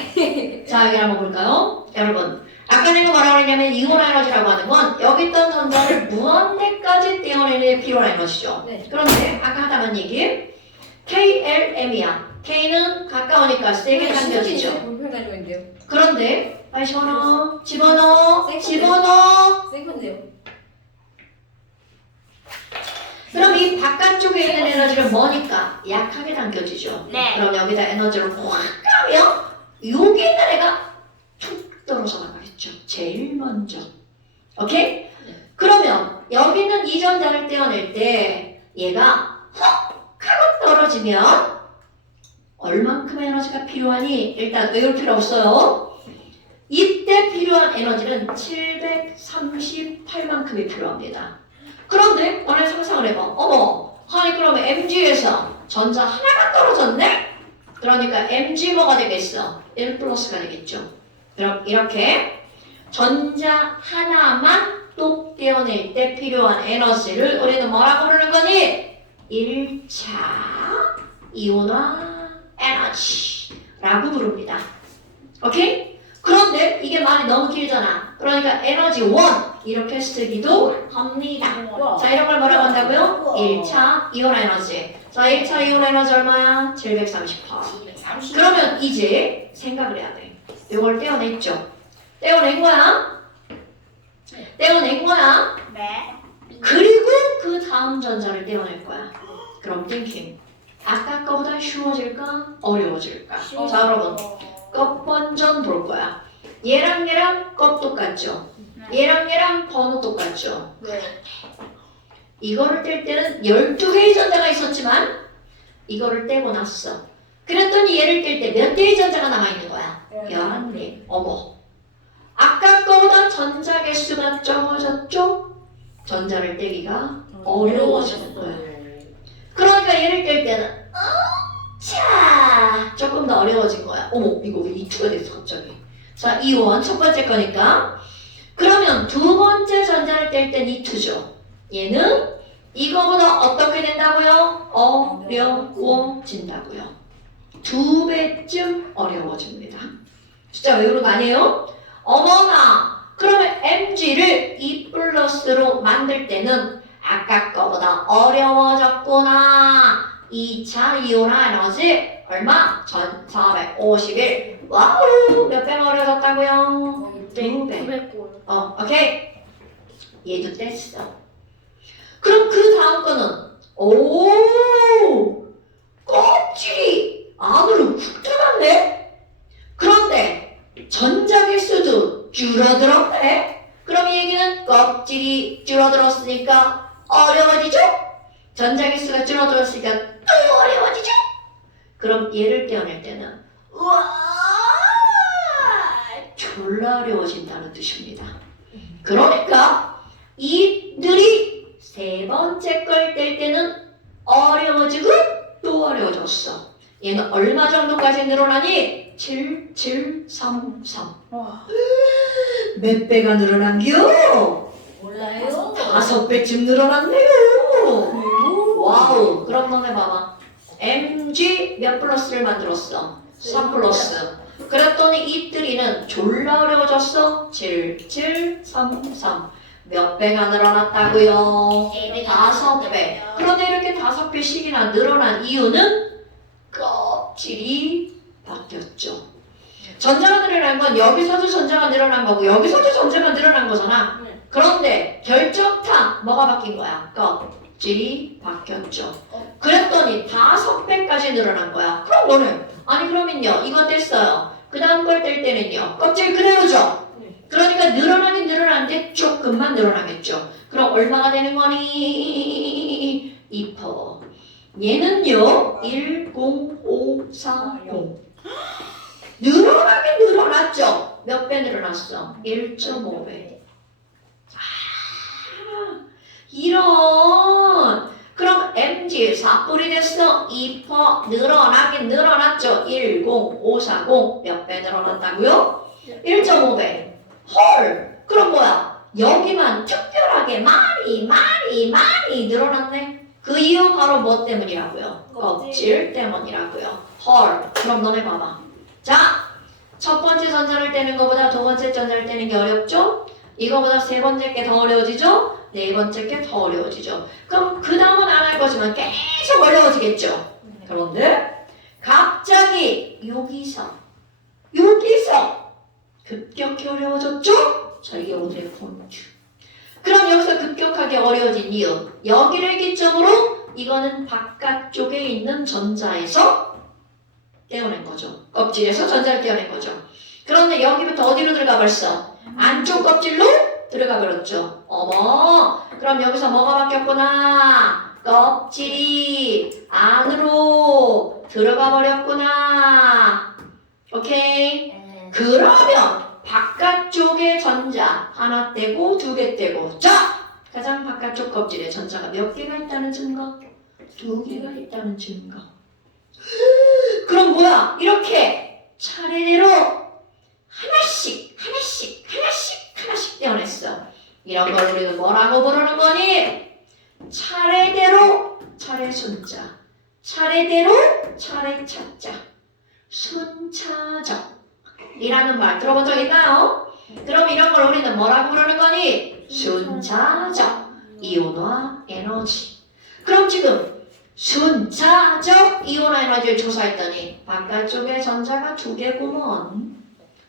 자 여기 한번 볼까요? 여러분 아까 내가 뭐라고 그랬냐면 이온 에너지라고 하는 건 여기 있던 전자를 무한대까지 떼어내는 데 필요한 에너지죠. 네. 그런데 아까 하다만 얘기 KLM이야. K는 가까우니까 세게 당겨지죠. 볼펜 가지고 있는데요. 그런데 빨리 집어넣어. 센 건데요. 그럼 이 바깥쪽에 있는 에너지는 뭐니까? 약하게 당겨지죠. 네. 그럼 여기다 에너지를 확 가면 여기 있는 애가 툭 떨어져 나가겠죠. 제일 먼저. 오케이? 그러면 여기 있는 이 전자를 떼어낼 때 얘가 헉 하고 떨어지면 얼만큼 에너지가 필요하니? 일단 외울 필요 없어요. 이때 필요한 에너지는 738만큼이 필요합니다. 그런데 너네 상상을 해봐. 어머, 아니 그러면 MG에서 전자 하나가 떨어졌네? 그러니까 MG 뭐가 되겠어? 1 플러스가 되겠죠. 그럼 이렇게 전자 하나만 똑 떼어낼 때 필요한 에너지를 우리는 뭐라고 부르는 거니? 1차 이온화 에너지라고 부릅니다. 오케이? 그런데 이게 말이 너무 길잖아. 그러니까 에너지 1 이렇게 쓰기도 합니다. 자, 이런 걸 뭐라고 한다고요? 1차 이온 에너지. 자, 1차 이온 에너지 얼마야? 738. 그러면 이제 생각을 해야 돼. 이걸 떼어냈죠? 떼어낸 거야? 떼어낸 거야? 네. 그리고 그 다음 전자를 떼어낼 거야. 그럼 띵킹. 아까 거보다 쉬워질까? 어려워질까? 자, 여러분. 껍 번전 볼 거야. 얘랑 얘랑 껍 똑같죠? 얘랑 얘랑 번호 똑같죠? 네. 이거를 뗄 때는 12개의 전자가 있었지만 이거를 떼고 났어. 그랬더니 얘를 뗄 때 몇 개의 전자가 남아있는 거야? 11개. 어머. 아까 거보다 전자 개수가 적어졌죠? 전자를 떼기가 어려워지는 거야. 그러니까 얘를 뗄 때는 자 조금 더 어려워진 거야. 어머 이거 왜 2투가 됐어 갑자기. 자 이온 첫 번째 거니까 그러면 두 번째 전자를 뗄 땐 2투죠. 얘는 이거보다 어떻게 된다고요? 어려워진다고요. 2배쯤 어려워집니다. 진짜 왜 그런 거 아니에요? 어머나 그러면 MG를 2 플러스로 만들 때는 아까 거보다 어려워졌구나. 2차 이온화 에너지 얼마? 1451. 와우 몇 배가 어려워졌다고요? 2배. 900골. 오케이. 얘도 뗐어. 그럼 그 다음 거는 오 껍질이 안으로 훅 들어갔네. 그런데 전자 개수도 줄어들었네. 그럼 이 얘기는 껍질이 줄어들었으니까 어려워지죠? 전자 개수가 줄어들었으니까 또 어려워지죠? 그럼 얘를 떼어낼 때는 우와 졸라 어려워진다는 뜻입니다. 그러니까 이들이 세 번째 걸 뗄 때는 어려워지고 또 어려워졌어. 얘는 얼마 정도까지 늘어나니? 7, 7, 3, 3. 와. 몇 배가 늘어난겨? 몰라요? 5배쯤 늘어났네요. 와우. 그럼 너네 봐봐. MG 몇 플러스를 만들었어? 3 플러스. 그랬더니 이들이는 졸라 어려워졌어. 7, 7, 3, 3. 몇 배가 늘어났다고요? 5배. 그런데 이렇게 5배씩이나 늘어난 이유는 껍질이 바뀌었죠. 전자가 늘어난 건 여기서도 전자가 늘어난 거고 여기서도 전자가 늘어난 거잖아. 그런데 결정타 뭐가 바뀐 거야? 껍질이 바뀌었죠. 그랬더니 5배까지 늘어난 거야. 그럼 너는 아니 그러면요 이거 뗐어요. 그 다음 걸 뗄 때는요 껍질 그대로죠. 그러니까 늘어나긴 늘어나는데 조금만 늘어나겠죠. 그럼 얼마가 되는 거니? 2%. 얘는요 10540. 늘어나긴 늘어났죠. 몇 배 늘어났어? 1.5배. 이런. 그럼 MG 4뿔이 됐어. 2% 늘어나긴 늘어났죠. 10540. 몇 배 늘어났다고요? 1.5배. 헐. 그럼 뭐야? 여기만 특별하게 많이 늘어났네. 그 이유 바로 뭐 때문이라고요? 껍질 때문이라고요. 헐. 그럼 너네 봐봐. 자, 첫 번째 전자를 떼는 것보다 두 번째 전자를 떼는 게 어렵죠? 이거보다 세 번째 게 더 어려워지죠? 네 번째 게 더 어려워지죠. 그럼 그 다음은 안 할 거지만 계속 어려워지겠죠? 그런데 갑자기 여기서 급격히 어려워졌죠? 자, 이게 오늘의 포인트. 그럼 여기서 급격하게 어려워진 이유. 여기를 기점으로 이거는 바깥쪽에 있는 전자에서 떼어낸 거죠. 껍질에서 전자를 떼어낸 거죠. 그런데 여기부터 어디로 들어가 벌써? 안쪽 껍질로 들어가 버렸죠. 어머, 그럼 여기서 뭐가 바뀌었구나? 껍질이 안으로 들어가 버렸구나. 오케이? 그러면 바깥쪽에 전자 하나 떼고 두 개 떼고 자! 가장 바깥쪽 껍질에 전자가 몇 개가 있다는 증거? 2개가 있다는 증거. 그럼 뭐야? 이렇게 차례대로 하나씩 떼어냈어. 이런 걸 우리는 뭐라고 부르는 거니? 차례대로 차례 순자, 차례대로 차례 차자, 순차적 이라는 말 들어본 적 있나요? 그럼 이런 걸 우리는 뭐라고 부르는 거니? 순차적 이온화 에너지. 그럼 지금 순차적 이온화 에너지를 조사했더니 바깥쪽에 전자가 2개구먼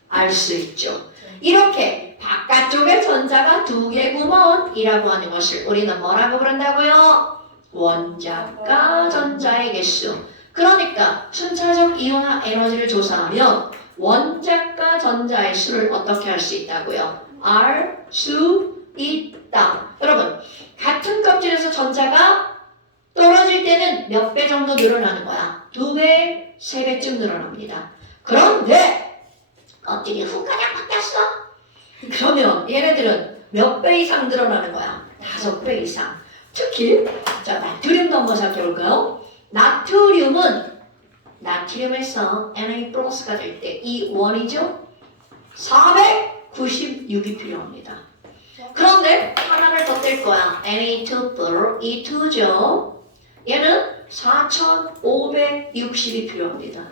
알 수 있죠. 이렇게 바깥쪽에 전자가 2개구먼 이라고 하는 것을 우리는 뭐라고 부른다고요? 원자과 전자의 개수. 그러니까 순차적 이온화 에너지를 조사하면 원자과 전자의 수를 어떻게 할 수 있다고요? 알 수 있다. 여러분, 같은 껍질에서 전자가 떨어질 때는 몇 배 정도 늘어나는 거야? 2배, 3배쯤 늘어납니다. 그런데 껍질이 후가닥 바뀌었어? 그러면 얘네들은 몇 배 이상 늘어나는 거야? 5배 이상. 특히 자, 나트륨도 한번 살펴볼까요? 나트륨에서 Na+가 될 때 이 원이죠? 496이 필요합니다. 그런데 하나를 더 뗄 거야. Na2+, E2죠. 얘는 4560이 필요합니다.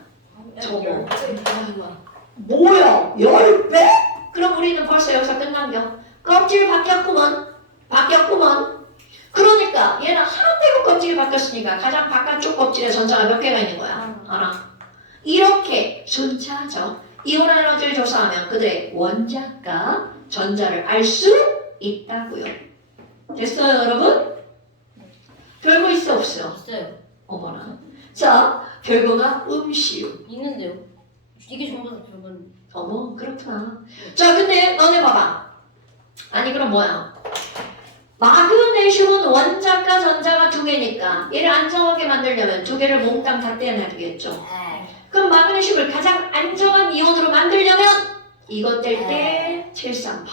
저거 뭐야? 10배? 그럼 우리는 벌써 여기서 끝난겨. 껍질 바뀌었구먼. 그러니까 얘는 하나 빼고 껍질이 바뀌었으니까 가장 바깥쪽 껍질에 전자가 몇 개가 있는 거야? 하나. 이렇게 순차적 이온화 에너지를 조사하면 그들의 원자과 전자를 알 수 있다고요. 됐어요, 여러분? 별거 있어 없어? 있어요. 어머나. 자, 결과가 음시유. 있는데요. 이게 전부 다 결과는. 어머, 그렇구나. 자, 근데 너네 봐봐. 아니, 그럼 뭐야? 마그네슘은 원자과 전자가 2개니까 얘를 안정하게 만들려면 2개를 몽땅 다 떼어내야 되겠죠. 그럼 마그네슘을 가장 안정한 이온으로 만들려면 이것 뗄 때 738,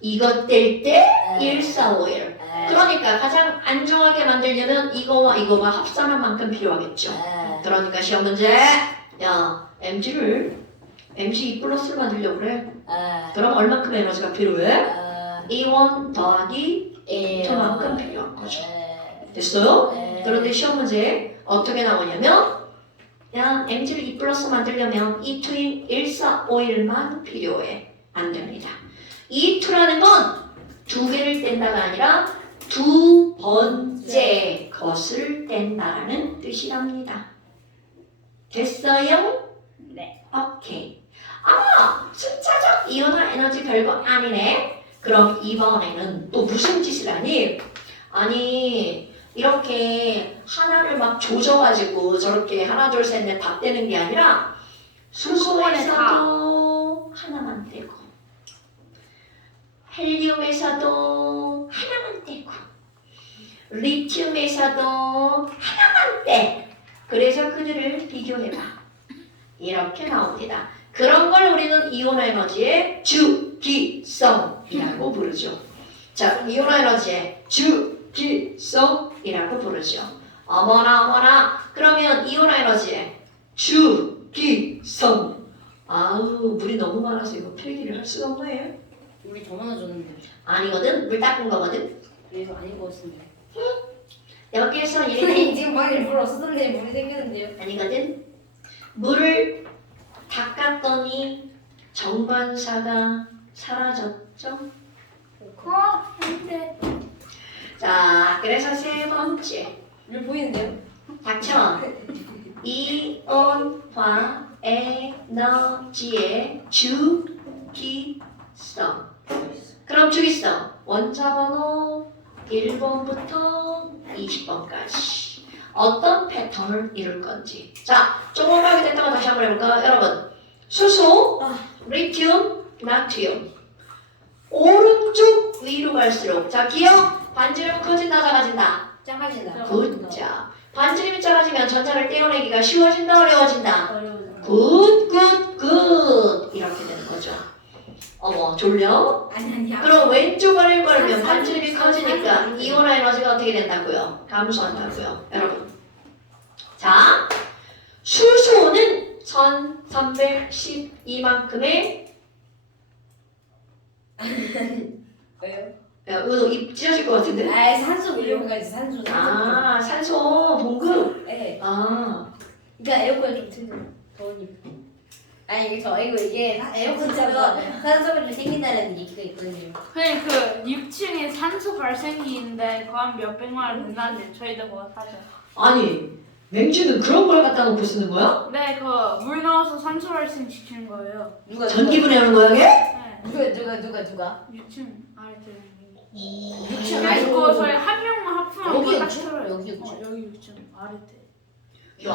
이것 뗄 때 1451. 그러니까 가장 안정하게 만들려면 이거와 이거가 합산한 만큼 필요하겠죠. 그러니까 시험 문제, 야, MgE+를 만들려고 그래. 그럼 얼마큼 에너지가 필요해? E1 더하기 저만큼 필요한 거죠. 됐어요? 그런데 시험 문제 어떻게 나오냐면 야, Mg를 E+ 만들려면 E2인 1451만 필요해. 안 됩니다. E2라는 건 2개를 뗀다가 아니라 2번째 것을 뗀다라는 뜻이랍니다. 됐어요? 네. 오케이. 아, 순차적 이온화 에너지 별거 아니네. 그럼 이번에는 또 무슨 짓을 하니? 아니, 이렇게 하나를 막 조져가지고 저렇게 하나 둘 셋 넷 다 떼는 게 아니라 수소에서도 하나만 떼고 헬륨에서도 하나만 떼고 리튬에서도 하나만 떼. 그래서 그들을 비교해봐. 이렇게 나옵니다. 그런 걸 우리는 이온화 에너지의 주기성이라고 부르죠. 자, 이온화 에너지의 주기성이라고 부르죠. 어머나. 그러면 이온화 에너지의 주기성. 아우, 물이 너무 많아서 이거 필기를 할 수가 없네. 우리 더 많아졌는데. 아니거든. 물 닦은 거거든. 그래서 아닌 것 같은데. 여기에서 선생님 지금 방에 물 없었는데 물이 생겼는데요. 아니거든. 물을 닦았더니 정관사가 사라졌죠. 근데 자, 그래서 세 번째. 물 보이는데요? 닥쳐. 이온화 에너지의 주기성. 그럼 주기성. 원자 번호 1번부터 20번까지. 어떤 패턴을 이룰 건지. 자, 조금하게 됐다가 다시 한번 해볼까요? 여러분, 수소, 리튬, 나트륨. 오른쪽 위로 갈수록. 자, 기억. 반지름은 커진다, 작아진다. 작아진다. 굿자. 반지름이 작아지면 전자를 떼어내기가 쉬워진다, 어려워진다. 어려워진다. 굿. 이렇게 되는 거죠. 어머 졸려? 아니. 그럼 왼쪽 아래를 바르면 산- 반지름이 산- 커지니까 산- 이온 에너지가 어떻게 된다고요? 감소한다고요. 여러분. 자, 수소는 1312만큼의 왜요? 야, 이거 입 찢어질 것 같은데? 아, 산소 밀려가지 산소. 아, 산소 봉급. 네. 아, 그러니까 에어컨 좀 틀려. 더우니까. 아니 이게 에어컨처럼 산소가 좀 생긴다는 얘기가 있거든요. 그냥 그 6층에 산소 발생기인데 그거 한 몇백만 원 된다는데 저희도 그거 사죠. 아니 맹주는 그런 걸 갖다 놓고 쓰는 거야? 네, 그 물 넣어서 산소 발생 시키는 거예요. 누가 전기 분해하는 거야 이게? 네, 누가 6층 아래 들어있는 게. 6층 그래서 그거 저희 한 명만 합치면 여기 그거 딱 6층? 들어요. 여기 6층. 여기 6층 아래 때. 야,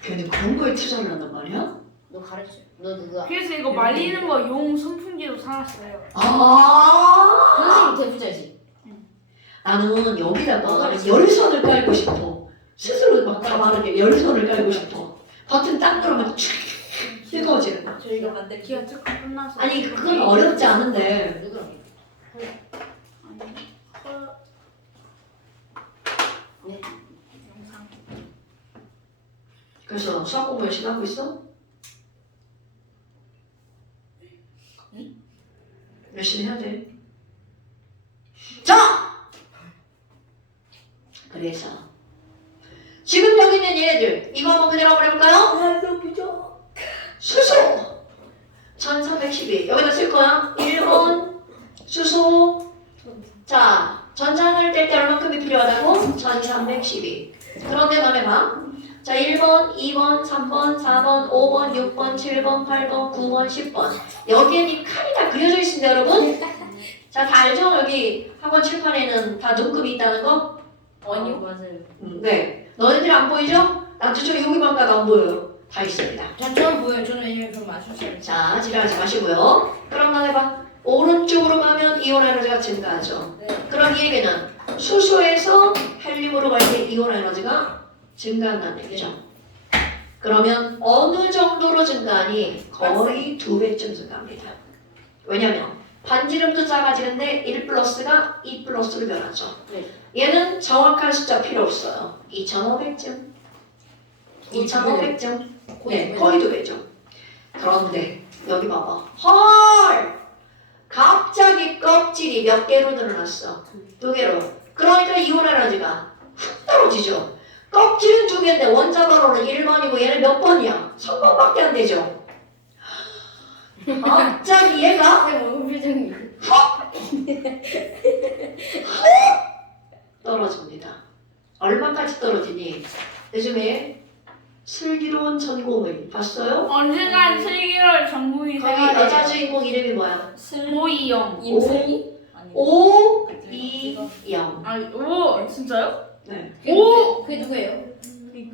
걔는 그런 거에 투자를 한단 말이야? 너 가르쳐. 너 누가? 그래서 이거 말리는 거 용 선풍기도 사놨어요. 아, 선생님 대부자지. 나는 여기다가 열선을 깔고 싶어. 스스로 막 다 마르게 열선을 깔고 싶어. 버튼 딱 누르면 촤 뜨거워지는 거야. 저희가 만들 기가 조금 끝나서. 아니 그건 어렵지 않은데 누구랑? 아니, 네. 영상. 그래서 수학 공부 열심히 하고 있어? 열심히 해야 돼. 자! 그래서 지금 여기 있는 얘네들 이거 한번 그대로 한번 해볼까요? 산소 부족. 수소 1312 여기다 쓸 거야. 1번 수소. 자, 전장을 뗄 때 얼마큼이 필요하다고? 1312. 그런데 너네 봐. 자, 1번, 2번, 3번, 4번, 5번, 6번, 7번, 8번, 9번, 10번. 여기엔 이 칸이 다 그려져 있습니다, 여러분. 자, 다 알죠? 여기 학원 칠판에는 다 눈금이 있다는 거? 아니요. 맞아요. 네. 너네들 안 보이죠? 나도 저 여기만 가도 안 보여요. 다 있습니다. 저는 보여요. 저는 왜냐면 좀 맞췄어요. 자, 지랄하지 마시고요. 그럼 너네 봐. 오른쪽으로 가면 이온 에너지가 증가하죠. 네. 그럼 이 얘기는 수소에서 헬륨으로 갈 때 이온 에너지가 증가한다는 얘기죠. 그러면 어느 정도로 증가하니? 거의 2배쯤 증가합니다. 왜냐면 반지름도 작아지는데 1 플러스가 2 플러스로 변하죠. 네. 얘는 정확한 숫자 필요 없어요. 2500쯤. 2500쯤. 네, 거의 2배죠. 그런데 여기 봐봐. 헐! 갑자기 껍질이 몇 개로 늘어났어? 2개로. 그러니까 이온 에너지가 훅 떨어지죠. 껍질은 2개인데 원자번호는 1번이고 얘는 몇 번이야? 3번밖에 안 되죠. 갑자기 얘가 얼굴 표정이. 떨어집니다. 얼마까지 떨어지니? 요즘에 슬기로운 전공을 봤어요? 언젠간 슬기로울 전공이 거기 돼야 여자 돼요. 주인공 이름이 뭐야? 오이영. 임슬기? 아니. 오이영. 아니, 오, 진짜요? 네. 그게 누구예요?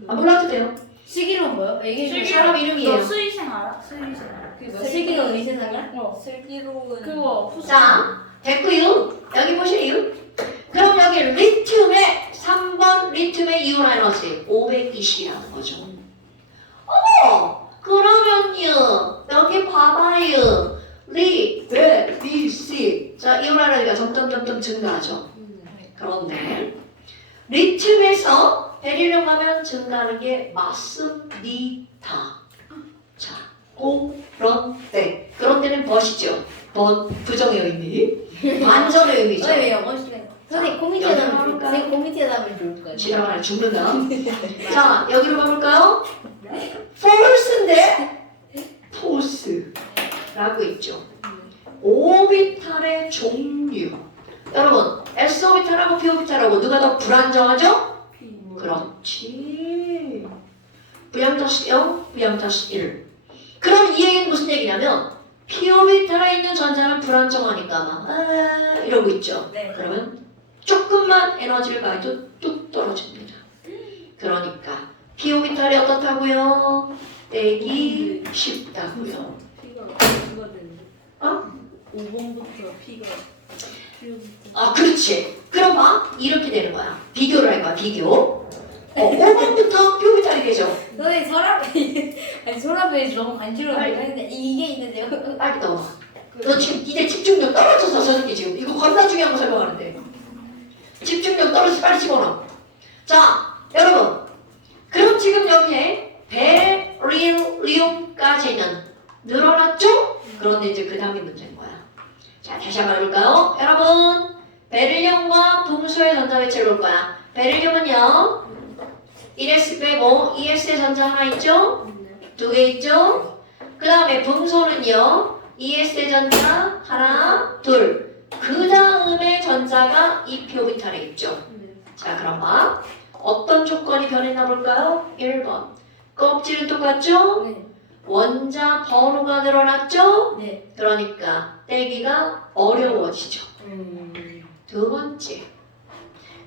아, 몰라도 돼요. 슬기로운 거요? 얘기해 주세요. 슬기로운 사람 이름이에요. 너 수의생 알아? 수의생. 슬기로운 의세상이야? 어. 슬기로운. 그거 후수. 자, 됐고요. 여기 보세요. 그럼 여기 리튬의 3번 리튬의 이온 에너지 520이라는 거죠. 그러면요. 여기 봐봐요. 리, 베, 비, 시. 자, 이온 에너지가 점점점점 증가하죠. 그런데 리튬에서 베릴륨 가면 증가하는 게 맞습니다. 자, 그런데는 벗이죠. 벗, 부정의 의미, 반전의 의미죠. 왜요? 멋있게. 선생님 코미디에 여기 나면 나올까요? 선생님 코미디에 나면 좋을 거예요. 지나가라 죽는다. 자, 여기로 가볼까요? false인데 false라고 있죠. 오비탈의 종류. 여러분, s 오비탈하고 p 오비탈하고 누가 더 불안정하죠? 그렇지. V+0, V+1. 그럼 이 얘기는 무슨 얘기냐면 p 오비탈에 있는 전자는 불안정하니까 막 이러고 있죠. 네. 그러면 조금만 에너지를 가해도 뚝 떨어집니다. 그러니까 p 오비탈이 어떻다고요? 떼기 쉽다고요. P가 Q가 되는데. 어? 5번부터 P가 아, 그렇지. 그럼 막 이렇게 되는 거야. 비교를 할 거야. 비교. 5번부터 p 오비탈이 되죠. 선생님 서랍에 아니 서랍에 너무 간지러워 했는데 이게 있는데요. 빨리 넣어. 너 지금 이제 집중력 떨어져서 저 새끼 지금 이거 겁나 중요한 거 설명하는데 집중력 떨어져서 빨리 집어넣어. 자 여러분 그럼 지금 여기에 베릴리움까지는 늘어났죠? 그런데 이제 그 다음이 문제인 거야. 자 다시 한번 해볼까요? 여러분 베릴륨과 붕소의 전자 배치를 볼 거야. 베릴륨은요 1s 빼고 2s의 전자 하나 있죠? 2개 있죠? 그 다음에 붕소는요 2s의 전자 하나 둘. 그 다음에 전자가 2p오비탈에 있죠. 자 그럼 봐. 어떤 조건이 변했나 볼까요? 1번 껍질은 똑같죠? 네. 원자 번호가 늘어났죠? 네. 그러니까 떼기가 어려워지죠. 두 번째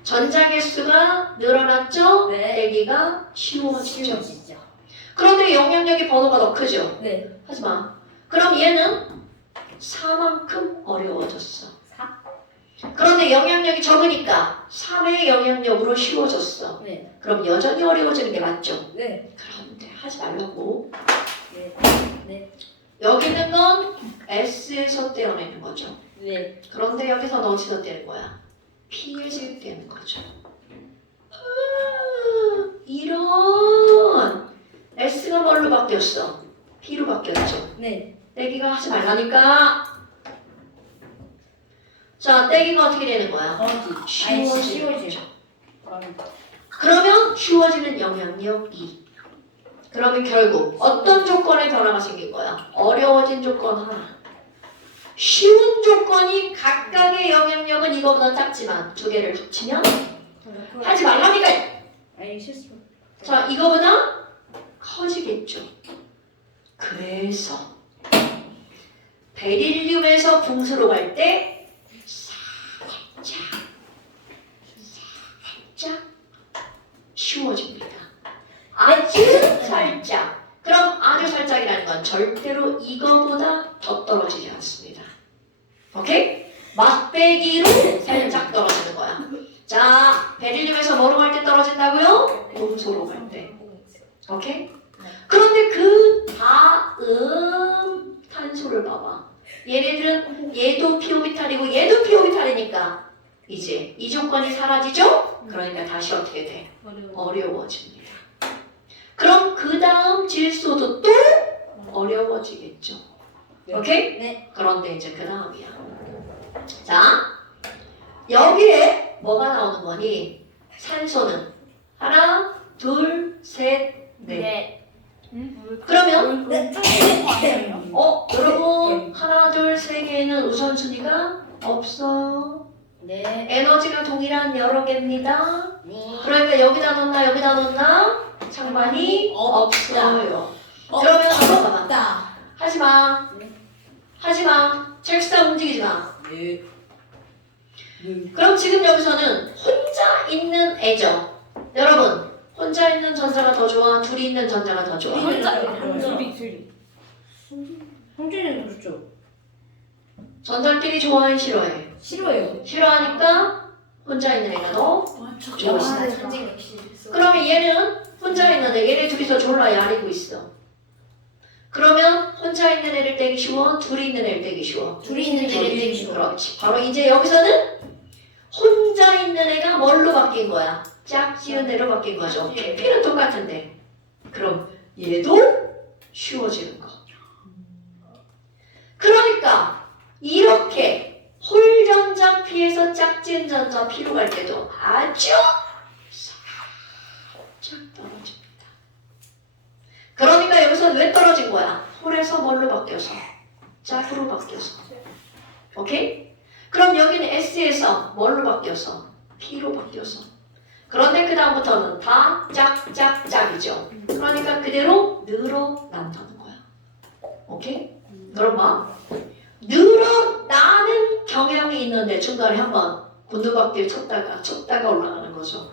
전자 개수가 늘어났죠? 네. 떼기가 쉬워지죠. 쉬워지죠. 그런데 영향력의 번호가 더 크죠? 네. 하지마. 그럼 얘는 4만큼 어려워졌어. 4? 그런데 영향력이 적으니까 3의 영향력으로 쉬워졌어. 네. 그럼 여전히 어려워지는 게 맞죠? 네. 그런데 하지 말라고. 네. 네. 여기 있는 건 S에서 떼어내는 거죠. 네. 그런데 여기서 어디서 떼는 거야? P에서 떼는 거죠. 이런 S가 뭘로 바뀌었어? P로 바뀌었죠. 네. 떼기가 하지 말라니까. 자, 떼기가 어떻게 되는 거야? 쉬워지죠. 쉬워지죠. 그러면 쉬워지는 영향력 2. 그러면 결국 어떤 조건의 변화가 생긴 거야? 어려워진 조건 하나. 쉬운 조건이 각각의 영향력은 이거보다 작지만 두 개를 합치면 하지 말라니까. 아니 실수. 자, 이거보다 커지겠죠. 그래서 베릴륨에서 붕수로 갈 때 살짝 쉬워집니다. 아주 살짝. 그럼 아주 살짝이라는 건 절대로 이거보다 더 떨어지지 않습니다. 오케이? 맛배기로 살짝 떨어지는 거야. 자, 베릴륨에서 뭐로 갈 때 떨어진다고요? 붕소로 갈 때. 오케이? 그런데 그 다음 탄소를 봐봐. 얘네들은 얘도 p오비탈이고 얘도 p오비탈이니까 이제 이 조건이 사라지죠? 그러니까 다시 어떻게 돼? 어려워집니다. 그럼 그 다음 질소도 또 어려워지겠죠. 오케이? 네. 그런데 이제 그 다음이야. 자, 여기에 뭐가 나오는 거니? 산소는 하나, 둘, 셋, 넷. 네. 그러면 네. 여러분 하나, 둘, 세 개는 우선순위가 없어요. 네. 에너지가 동일한 여러 개입니다. 네. 그러니까 여기다 놓나 상관이 없어요. 그러면 잠깐만. 없다. 하지마. 하지마. 책상 움직이지 마. 네. 그럼 지금 여기서는 혼자 있는 애죠. 여러분, 혼자 있는 전자가 더 좋아? 둘이 있는 전자가 더 좋아? 혼자 혼자. 둘이. 홍준이는 그렇죠. 전자끼리 좋아해? 싫어해? 싫어요. 싫어하니까 혼자 있는 애가 더 좋았어. 아, 천재 역시. 그러면 얘는 혼자 있는 애, 얘네 둘이서 졸라 야리고 있어. 그러면 혼자 있는 애를 떼기 쉬워? 둘이 있는 애를 떼기 쉬워? 둘이 있는 애를 떼기 쉬워. 그렇지. 바로 이제 여기서는 혼자 있는 애가 뭘로 바뀐 거야? 짝지은 애로 바뀐 거죠. PP는 똑같은데. 그럼 얘도 쉬워지는 거. 그러니까 이렇게 홀전자 P에서 짝지은 전자 P로 갈 때도 아주 살짝 떨어집니다. 그러니까 여기서 왜 떨어진 거야? 홀에서 뭘로 바뀌어서? 짝으로 바뀌어서. 오케이? 그럼 여기는 S에서 뭘로 바뀌어서? P로 바뀌어서. 그런데 그 다음부터는 다 짝짝짝이죠. 그러니까 그대로 늘어난다는 거야. 오케이? 그럼 봐. 늘어나는 경향이 있는데 중간에 한번 곤두박질 쳤다가 올라가는 거죠.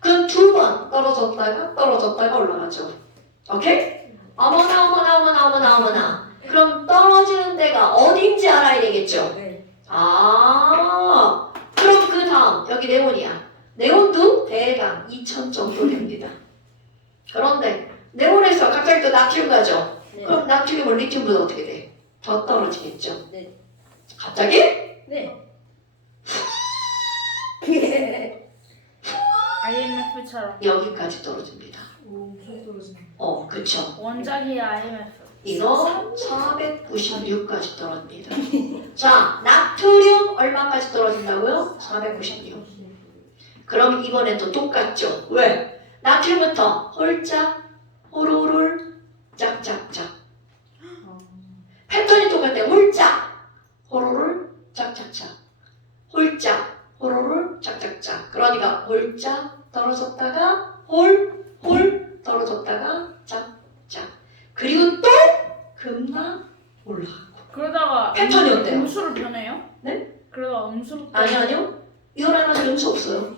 그럼 두 번 떨어졌다가 올라가죠. 오케이? 어머나. 그럼 떨어지는 데가 어딘지 알아야 되겠죠? 네. 그럼 그 다음 여기 네온이야. 네온도 대강 2000 정도 됩니다. 그런데 네온에서 갑자기 또 나트륨 가죠? 네. 그럼 나트륨은 리튬보다 어떻게 돼? 더 떨어지겠죠? 네. 갑자기? 네. IMF처럼 여기까지 떨어집니다. 오, 계속 떨어지네. 그쵸. 원작이 IMF. 이거 496까지 떨어집니다. 자, 나트륨 얼마까지 떨어진다고요? 496. 그럼 이번엔 또 똑같죠? 왜? 나트륨부터 홀짝, 호로롤, 짝짝짝. 패턴이 똑같아요. 홀짝, 호로롤, 짝짝짝. 홀짝, 호로롤, 짝짝짝. 그러니까 홀짝 떨어졌다가 홀 떨어졌다가 짝짝. 그리고 또 금방 올라가고. 그러다가 패턴이 어때요? 음수로 변해요? 네? 그러다가 음수로 아니요. 이거랑은 음수 없어요.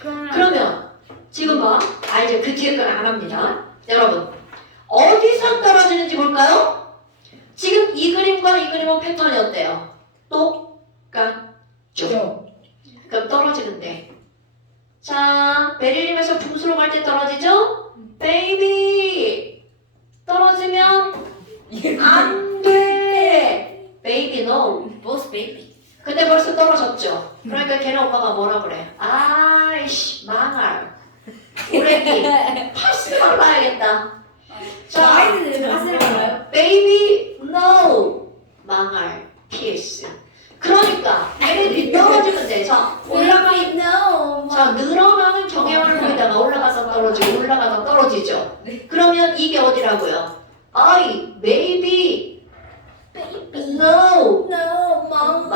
그러면 그러면 지금 봐. 이제 그 뒤에 건 안 합니다. 여러분 어디서 떨어지는지 볼까요? 지금 이 그림과 이 그림은 패턴이 어때요? 똑같죠? 그럼 떨어지는데 자 베릴륨에서 붕수로 갈 때 떨어지죠? 베이비 떨어지면 안 돼! 베이비 no. 보스 베이비. 근데 벌써 떨어졌죠? 그러니까 걔네 엄마가 뭐라 그래? 아이씨 망할 우레기 파스만 봐야겠다. 자 아이들은 왜 파스를 몰라요? 베이비 no 망할 PS. 그러니까 얘네들이 떨어지는 데서 올라가 no. 자 늘어나는 경향을 보이다가 올라가서 떨어지고 올라가서 떨어지죠. 그러면 이게 어디라고요? I maybe no no.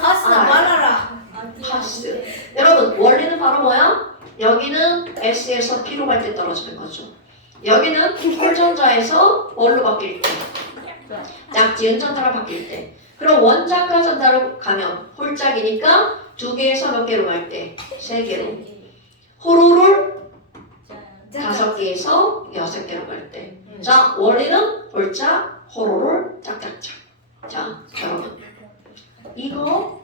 파스 말아라. 파스. 여러분 원리는 바로 뭐야? 여기는 S에서 P로 갈 때 떨어지는 거죠. 여기는 홀전자에서 뭘로 바뀔 때? 짝지은 전자로 바뀔 때. 그럼 원자과 전자로 가면 홀짝이니까 두 개에서 몇 개로 갈 때? 세 개로. 호로롤 다섯 개에서 여섯 개로 갈 때. 자, 원리는 홀짝, 호로롤, 짝짝짝. 자, 여러분. 이거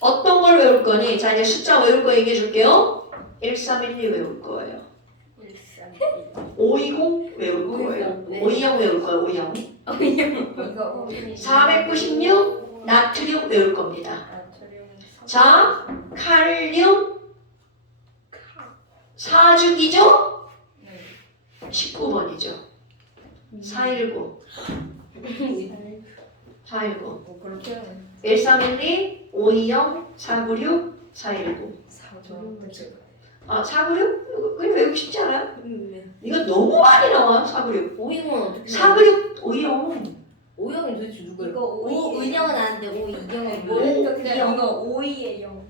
어떤 걸 외울 거니? 자, 이제 숫자 외울 거 얘기해 줄게요. 1312 외울 거예요. 520 외울 거예요. 520 외울 거예요. 520. 496 나트륨 외울 겁니다. 자, 칼륨 4주기죠? 19번이죠. 419. 419. 그렇게 1312, 520, 496, 419. 496? 그게 외우고 싶지 않아요? 이거 너무 많이 나와요, 496. 오이공은 어떻게? 496, 520. 오영이 도대체 누구예요? 이거 오이. 은영은 아는데 오이경은 오. 뭐예요? 그냥 이거 5의 0.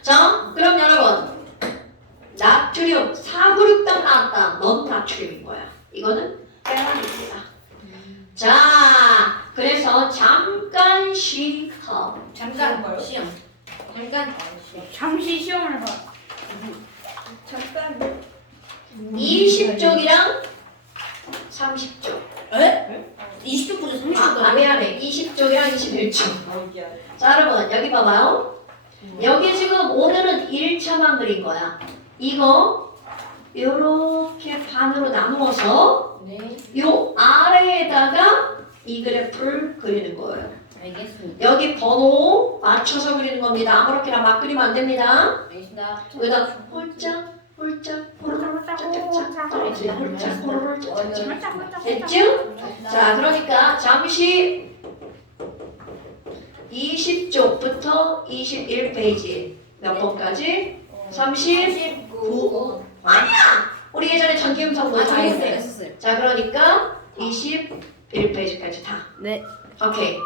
자, 그럼 여러분. 나트륨 496딱 나왔다. 넌 나트륨인 거야. 이거는 빼라입니다. 자, 그래서 잠깐 쉬어. 잠깐 시험. 잠깐 잠시 시험을 봐. 잠깐. 20쪽이랑 30쪽. 에? 20쪽부터 30쪽. 미안해. 20쪽이랑 21쪽. 어디야? 자, 여러분 여기 봐봐요. 여기 지금 오늘은 1차만 그린 거야. 이거 요렇게 반으로 나누어서 네. 요 아래에다가 이 그래프를 그리는 거예요. 알겠습니다. 여기 번호 맞춰서 그리는 겁니다. 아무렇게나 막 그리면 안 됩니다. 알겠습니다. 여기다 홀짝 홀짝 호로록 짝짝짝 떨어지 홀짝 호로록 짝짝짝 됐죠? 자, 그러니까 잠시 20쪽부터 21페이지 몇 번까지? 39. 우리 예전에 전기음성도 다 했네. 했었어요. 자, 그러니까 21페이지까지 다. 네. 오케이.